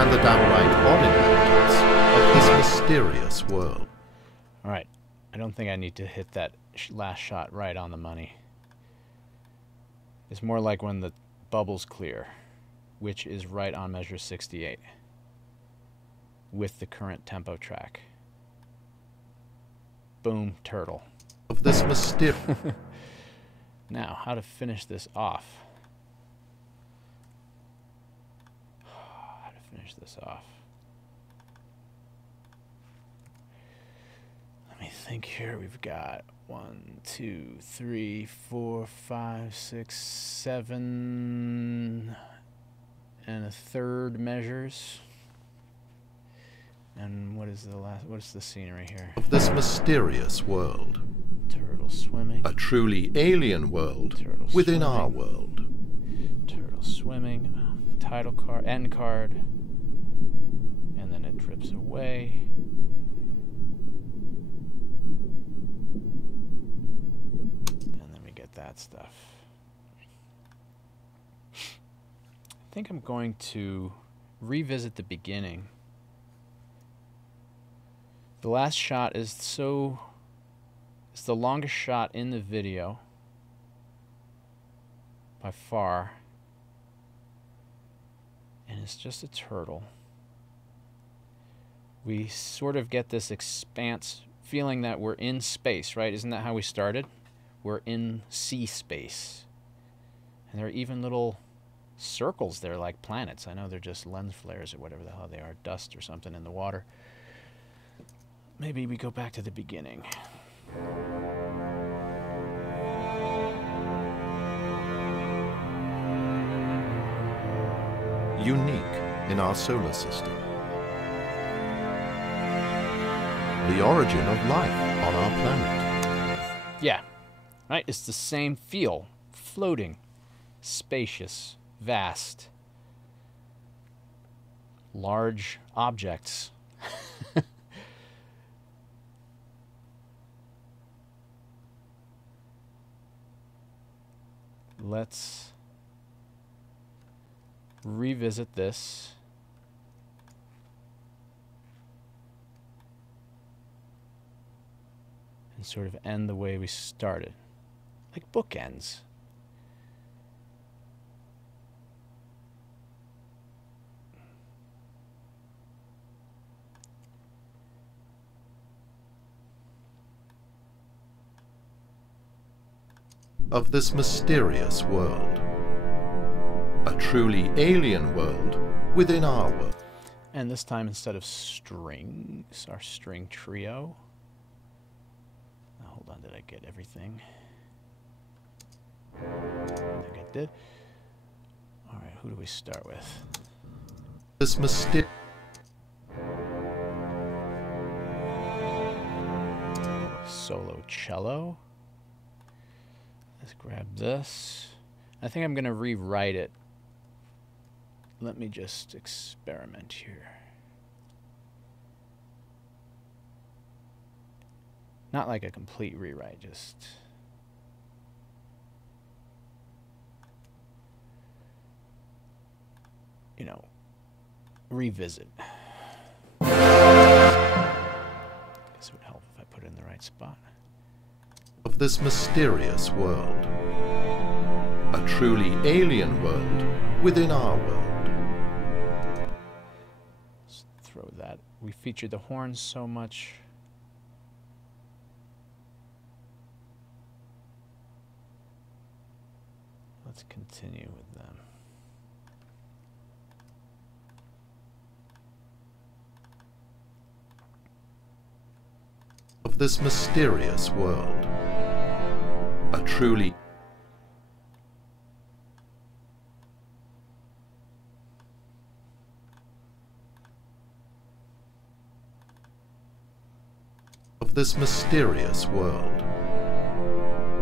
and the downright odd inhabitants of this mysterious world. All right. I don't think I need to hit that last shot right on the money. It's more like when the bubbles clear, which is right on measure 68 with the current tempo track. Boom, turtle. Of this mysterious. Now, how to finish this off? How to finish this off? Let me think here. We've got 1, 2, 3, 4, 5, 6, 7 and a third measures. And what is the last? What's the scenery here? This mysterious world. Turtle swimming. A truly alien world Turtle within swimming. our world. Turtle swimming. Title card, end card. And then it drips away. And then we get that stuff. I think I'm going to revisit the beginning. The last shot is it's the longest shot in the video by far, and it's just a turtle. We sort of get this expanse feeling that we're in space, right? Isn't that how we started? We're in sea space, and there are even little circles there like planets. I know they're just lens flares or whatever the hell they are, dust or something in the water. Maybe we go back to the beginning. Unique in our solar system. The origin of life on our planet. Yeah, right? It's the same feel. Floating, spacious, vast, large objects. Let's revisit this. And sort of end the way we started. Like bookends. Of this mysterious world. A truly alien world within our world. And this time, instead of strings, our string trio. Now, hold on, did I get everything? I think I did. Alright, who do we start with? This mysterious... Solo cello. Let's grab this. I think I'm going to rewrite it. Let me just experiment here. Not like a complete rewrite, just... you know, revisit. Guess it would help if I put it in the right spot. Of this mysterious world. A truly alien world within our world. Let's throw that. We featured the horns so much. Let's continue with them. Of this mysterious world. A truly... Of this mysterious world.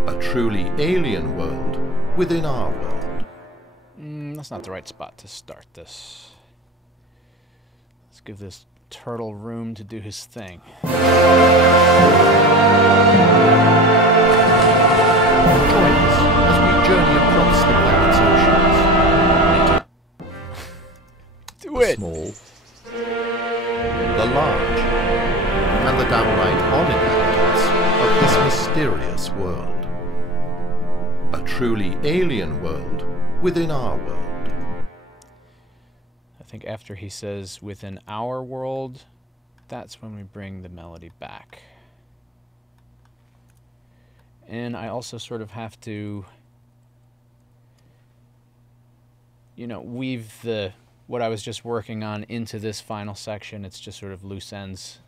A truly alien world within our world. That's not the right spot to start this. Let's give this turtle room to do his thing. Join us as we journey across the planet's oceans. Do The it! small, the large, and the downright odd inhabitants of this mysterious world. A truly alien world within our world. I think after he says within our world, that's when we bring the melody back. And I also sort of have to, you know, weave the what I was just working on into this final section. It's just sort of loose ends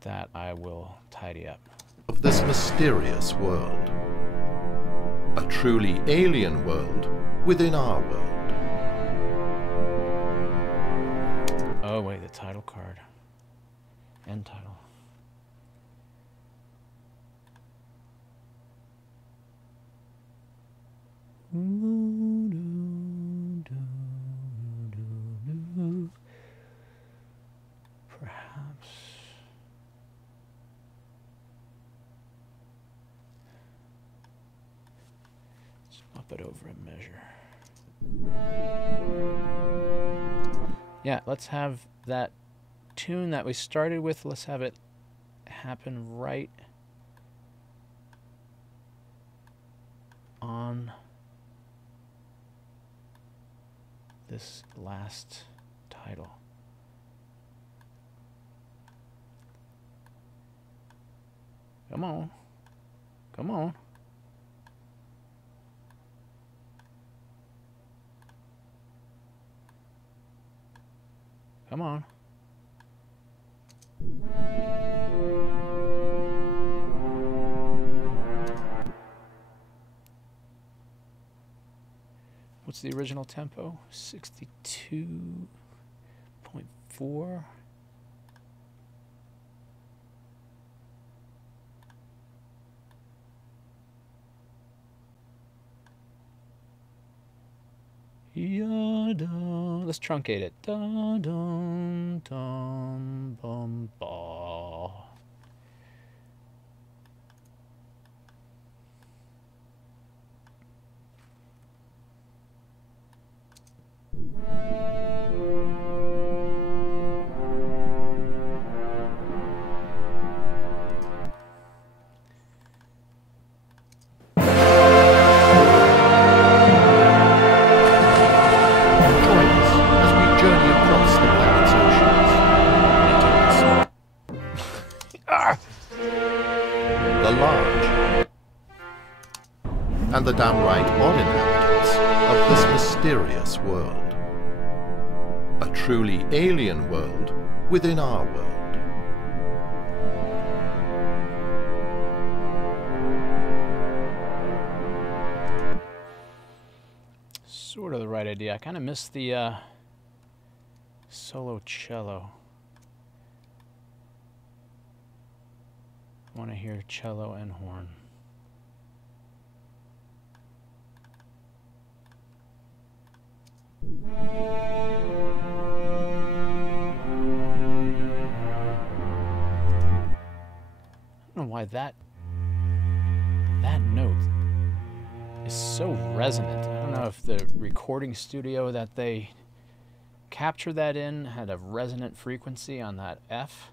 that I will tidy up. Of this mysterious world. A truly alien world within our world. Oh wait, the title card. End title. Perhaps. Let's bump it over a measure. Yeah, let's have that tune that we started with, let's have it happen right on this last title. Come on. Come on. Come on. What's the original tempo? 62.4. Yada. Let's truncate it. Da dum dum bum ba. And the downright odd inhabitants of this mysterious world. A truly alien world within our world. sort of the right idea. I kind of missed the solo cello. I want to hear cello and horn. I don't know why that note is so resonant. I don't know if the recording studio that they captured that in had a resonant frequency on that F.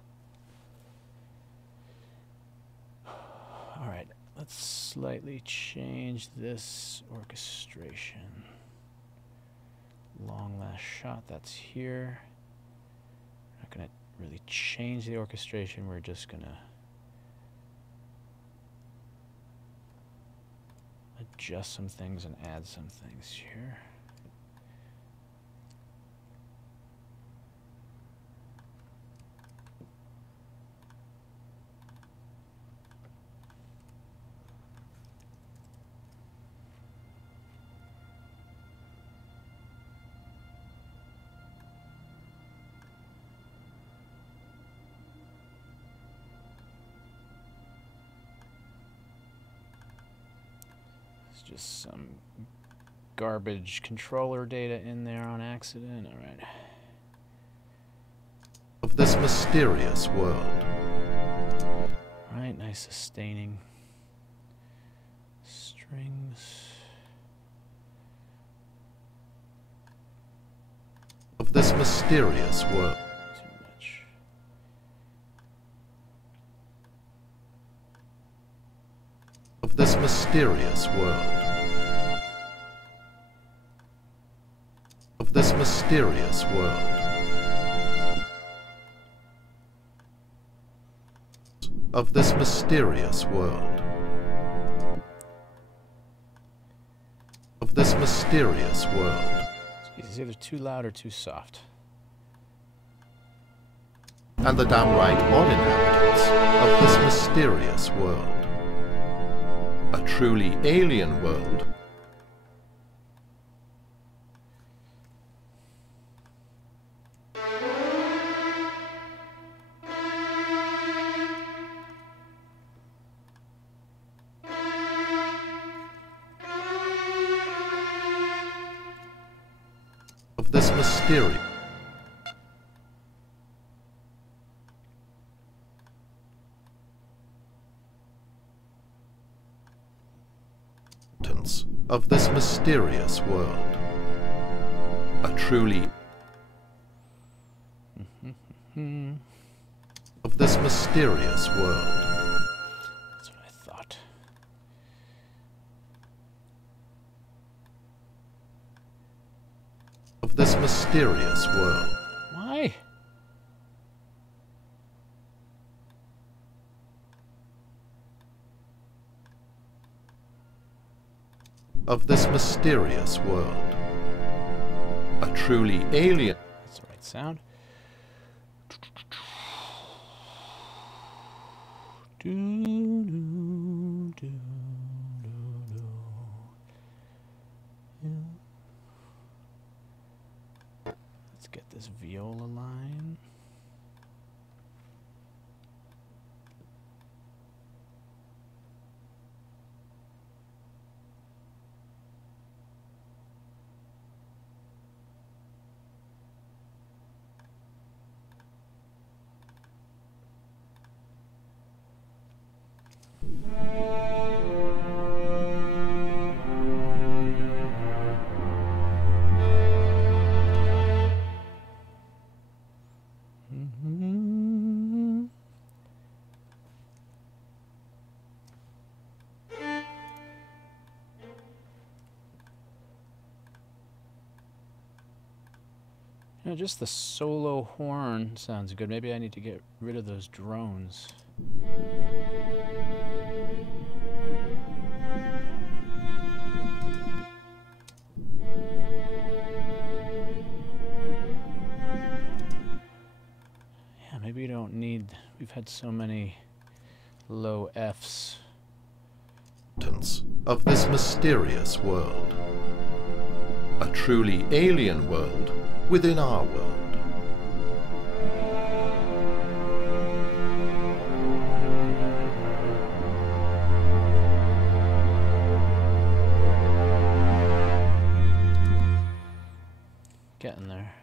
All right, let's slightly change this orchestration. Long last shot, that's here. We're not gonna really change the orchestration, we're just gonna adjust some things and add some things here. Just some garbage controller data in there on accident. All right. Of this mysterious world. All right, nice sustaining strings. Of this mysterious world. Too much. Of this mysterious world. Of this mysterious world. Of this mysterious world. Of this mysterious world. It's either too loud or too soft. And the downright odd inhabitants of this mysterious world. A truly alien world. Of this mysterious. Of this mysterious world. A truly of this mysterious world. That's what I thought. Of this mysterious world. Why? Of this mysterious world. A truly alien. That's the right sound. Let's get this viola line. You know, just the solo horn sounds good. Maybe I need to get rid of those drones. Yeah, maybe you don't need... We've had so many low Fs. Of this mysterious world. A truly alien world within our world. Getting there.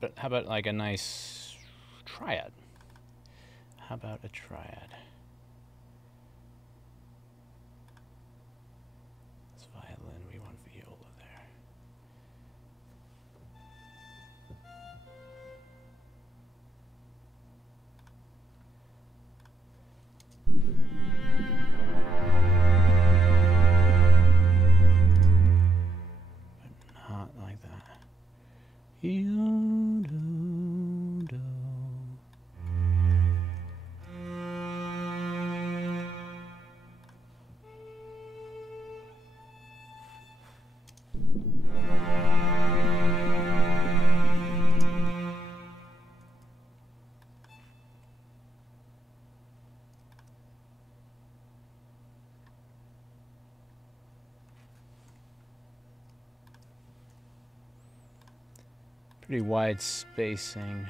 But how about like a nice triad? How about a triad? It's violin, we want viola there. But not like that. Pretty wide spacing.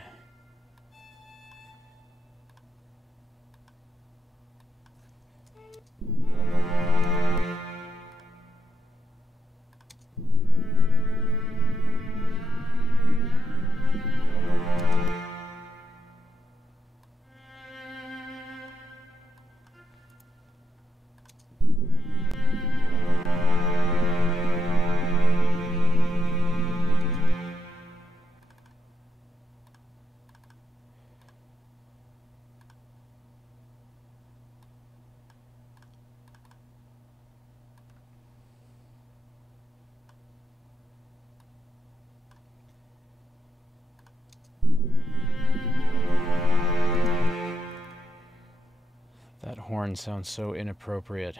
That horn sounds so inappropriate.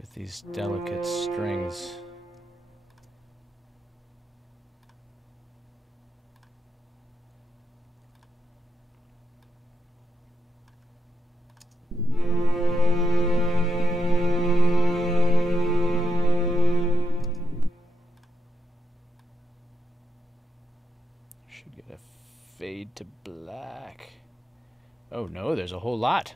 With these delicate strings. Should get a fade to black. Oh no, there's a whole lot.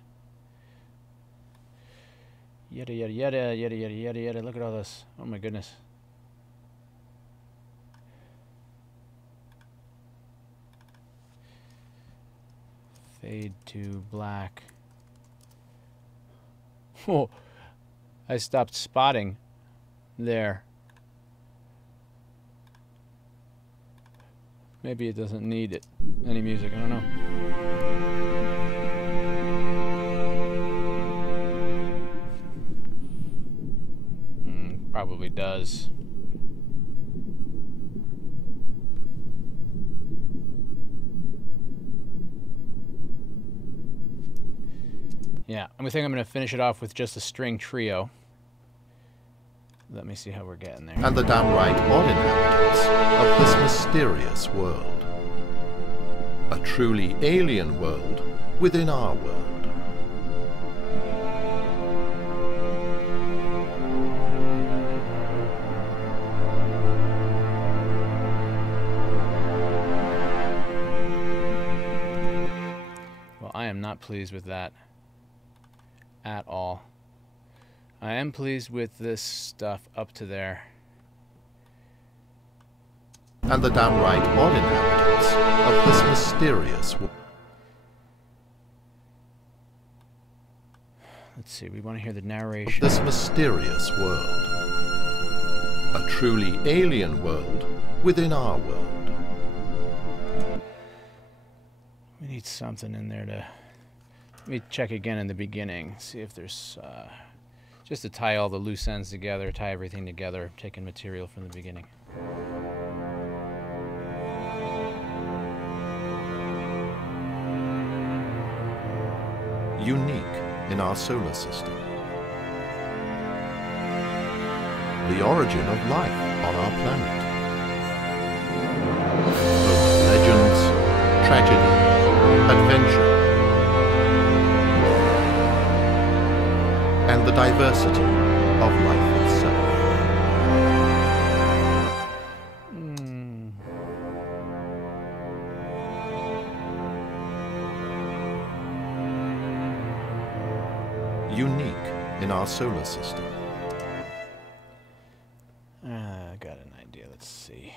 Yada yada yada yada yada yada yada. Look at all this. Oh my goodness. Fade to black. Oh, I stopped spotting there. Maybe it doesn't need it. Any music, I don't know. Probably does. Yeah, I think I'm going to finish it off with just a string trio. Let me see how we're getting there. And the downright odd inhabitants of this mysterious world. A truly alien world within our world. I'm not pleased with that at all. I am pleased with this stuff up to there. And the downright odd inhabitants of this mysterious world. Let's see, we want to hear the narration. This mysterious world. A truly alien world within our world. We need something in there to... Let me check again in the beginning, see if there's... just to tie all the loose ends together, tie everything together, taking material from the beginning. Unique in our solar system. The origin of life on our planet. Of legends, tragedy, adventure, and the diversity of life itself. Unique in our solar system. I got an idea, let's see.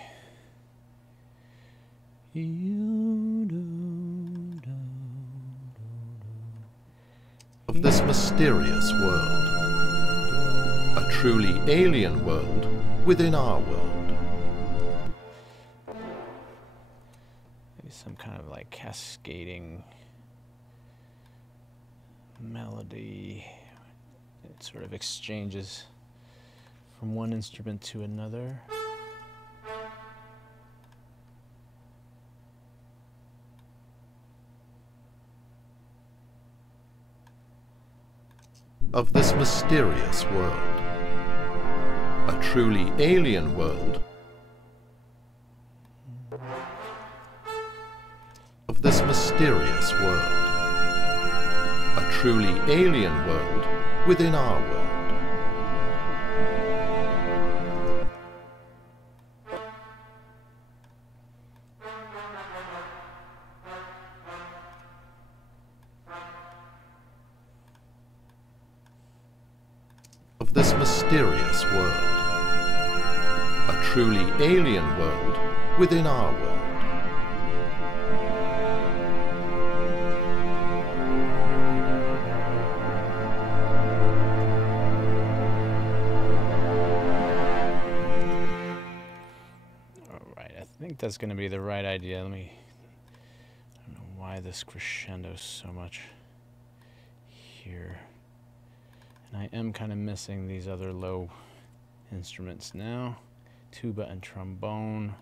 Of this mysterious world. A truly alien world within our world. Maybe some kind of like cascading melody. It sort of exchanges from one instrument to another. Of this mysterious world. A truly alien world. Of this mysterious world. A truly alien world within our world. Of this mysterious world. A truly alien world within our world. Alright, I think that's going to be the right idea. I don't know why this crescendos so much here. And I am kind of missing these other low instruments now. Tuba and trombone.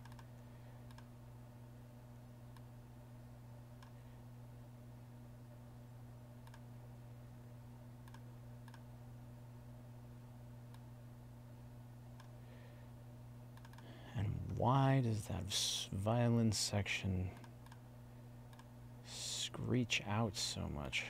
And why does that violin section screech out so much?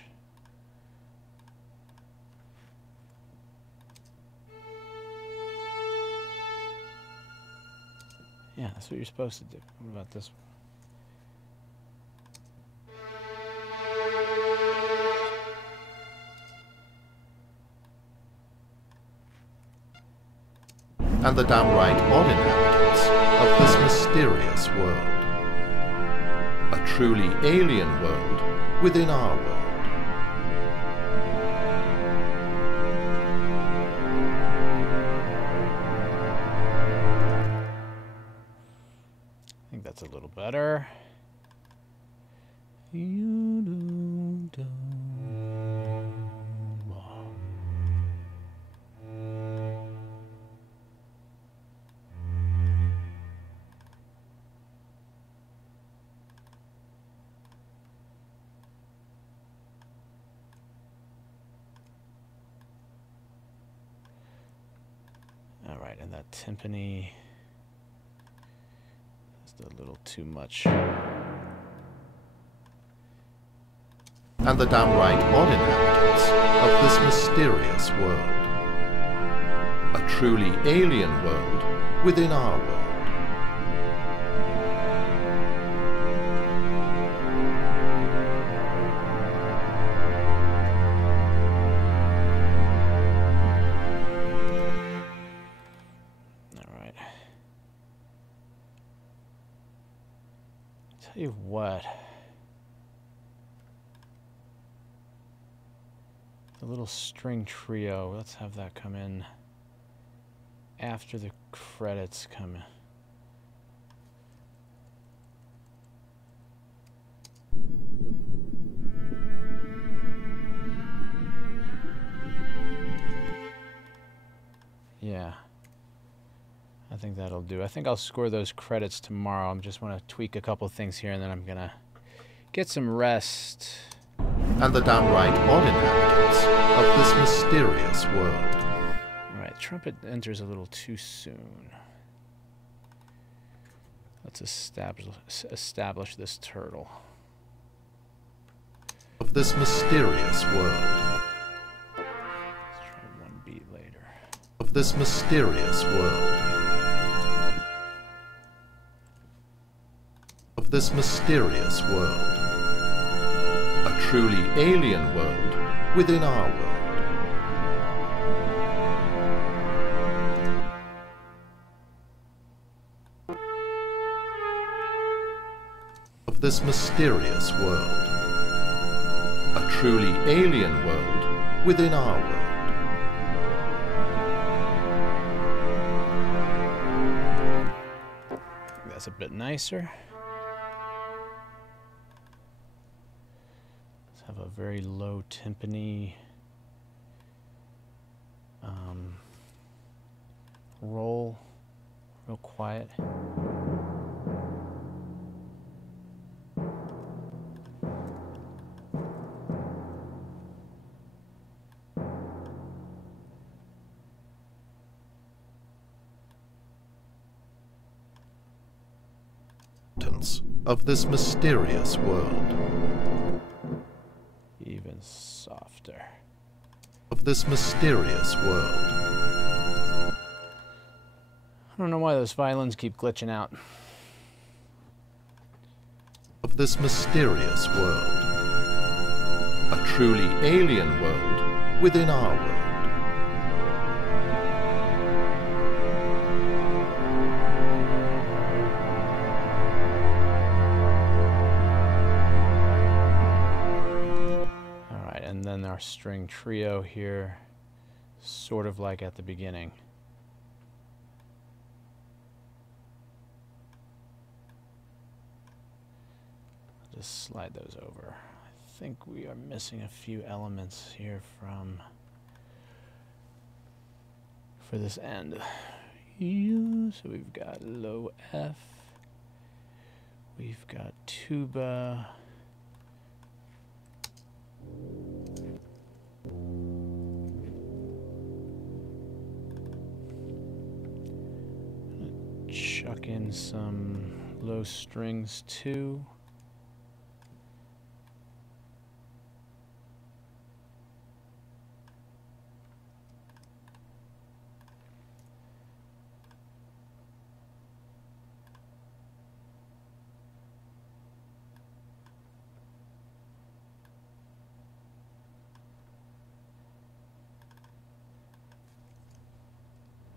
Yeah, that's what you're supposed to do. What about this one? And the downright odd inhabitants of this mysterious world. A truly alien world within our world. I think that's a little better. All right, and that timpani is a little too much. And the downright odd inhabitants of this mysterious world. A truly alien world within our world. I Tell you what. The little string trio, let's have that come in after the credits come in. Yeah, I think that'll do. I think I'll score those credits tomorrow. I just want to tweak a couple things here, and then I'm gonna get some rest. And the downright odd inhabitants of this mysterious world. Alright, trumpet enters a little too soon. Let's establish this turtle. Of this mysterious world. Let's try one beat later. Of this mysterious world. Of this mysterious world. A truly alien world within our world. Of this mysterious world. A truly alien world within our world. That's a bit nicer. Let's have a very low timpani roll, real quiet. Of this mysterious world. Even softer. Of this mysterious world. I don't know why those violins keep glitching out. Of this mysterious world. A truly alien world within our world. And then our string trio here, sort of like at the beginning. I'll just slide those over. I think we are missing a few elements here for this end. So we've got low F, we've got tuba, chuck in some low strings too.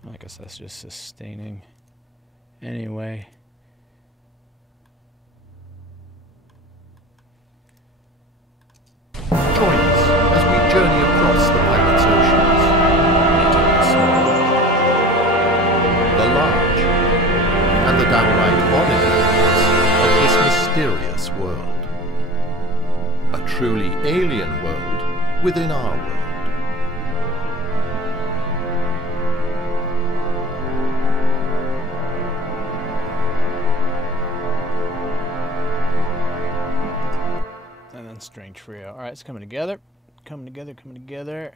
I guess that's just sustaining. Anyway. Join us as we journey across the planet's oceans, meeting the small, the large, and the downright odd inhabitants of this mysterious world. A truly alien world within our world. String trio. All right, it's coming together. Coming together, coming together.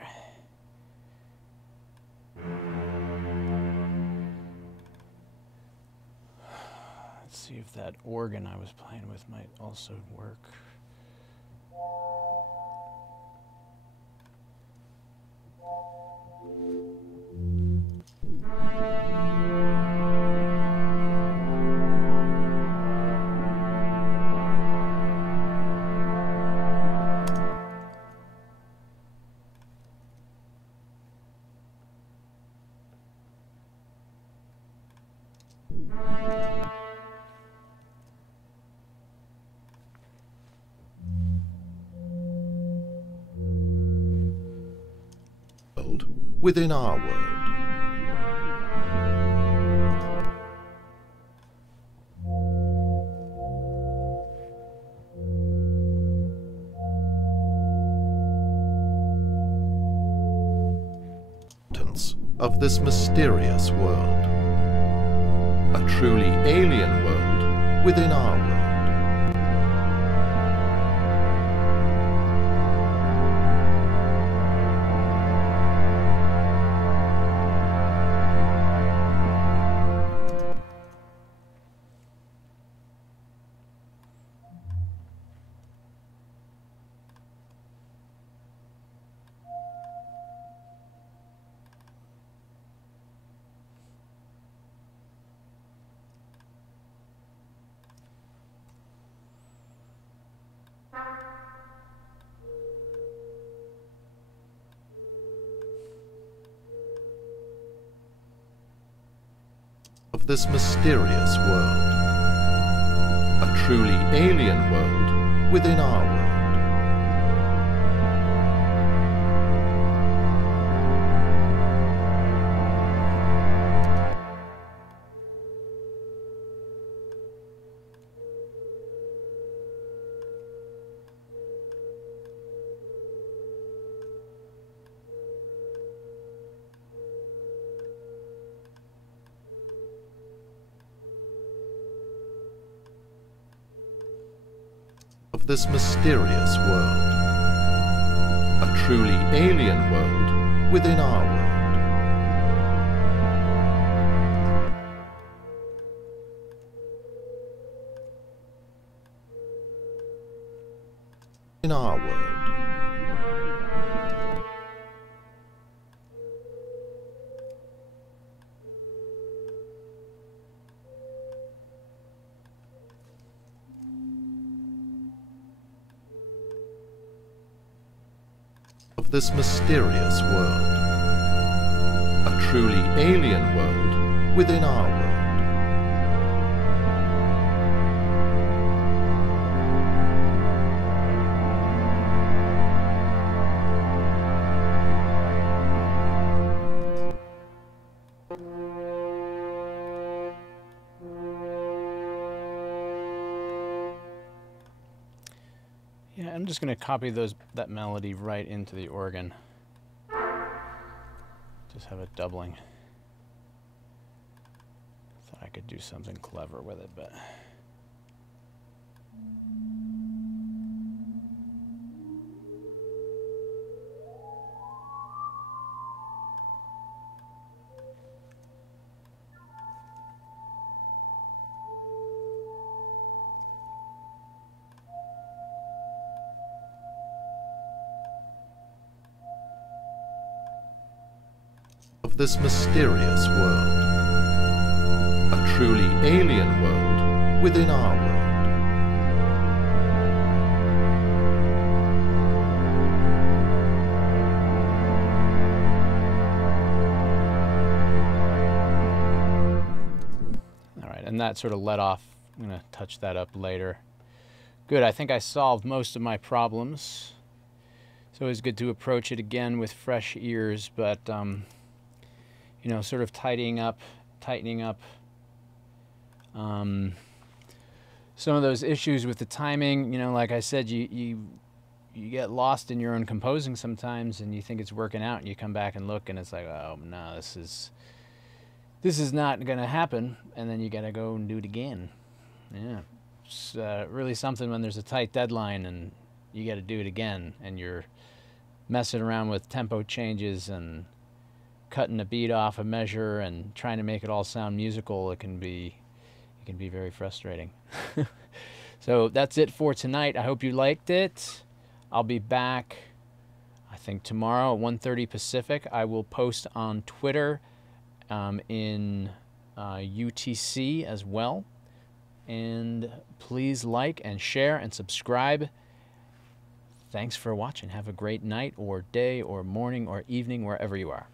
Let's see if that organ I was playing with might also work. within our world. Of this mysterious world. A truly alien world within our world. Of this mysterious world. A truly alien world within our world. Of this mysterious world. A truly alien world within our world. In our world. Of this mysterious world. A truly alien world within our world. Yeah, I'm just going to copy that melody right into the organ. Just have it doubling. Thought I could do something clever with it, but... Of this mysterious world. A truly alien world within our world. All right, and that sort of let off. I'm going to touch that up later. Good, I think I solved most of my problems. It's always good to approach it again with fresh ears, but you know, sort of tightening up some of those issues with the timing. You know, like I said, you get lost in your own composing sometimes, and you think it's working out, and you come back and look, and it's like, oh no, this is not gonna happen, and then you gotta go and do it again. Yeah, it's really something when there's a tight deadline and you gotta do it again, and you're messing around with tempo changes and cutting a beat off a measure and trying to make it all sound musical. It can be very frustrating. So that's it for tonight. I hope you liked it. I'll be back, I think, tomorrow at 1:30 Pacific. I will post on Twitter in UTC as well. And please like and share and subscribe. Thanks for watching. Have a great night or day or morning or evening wherever you are.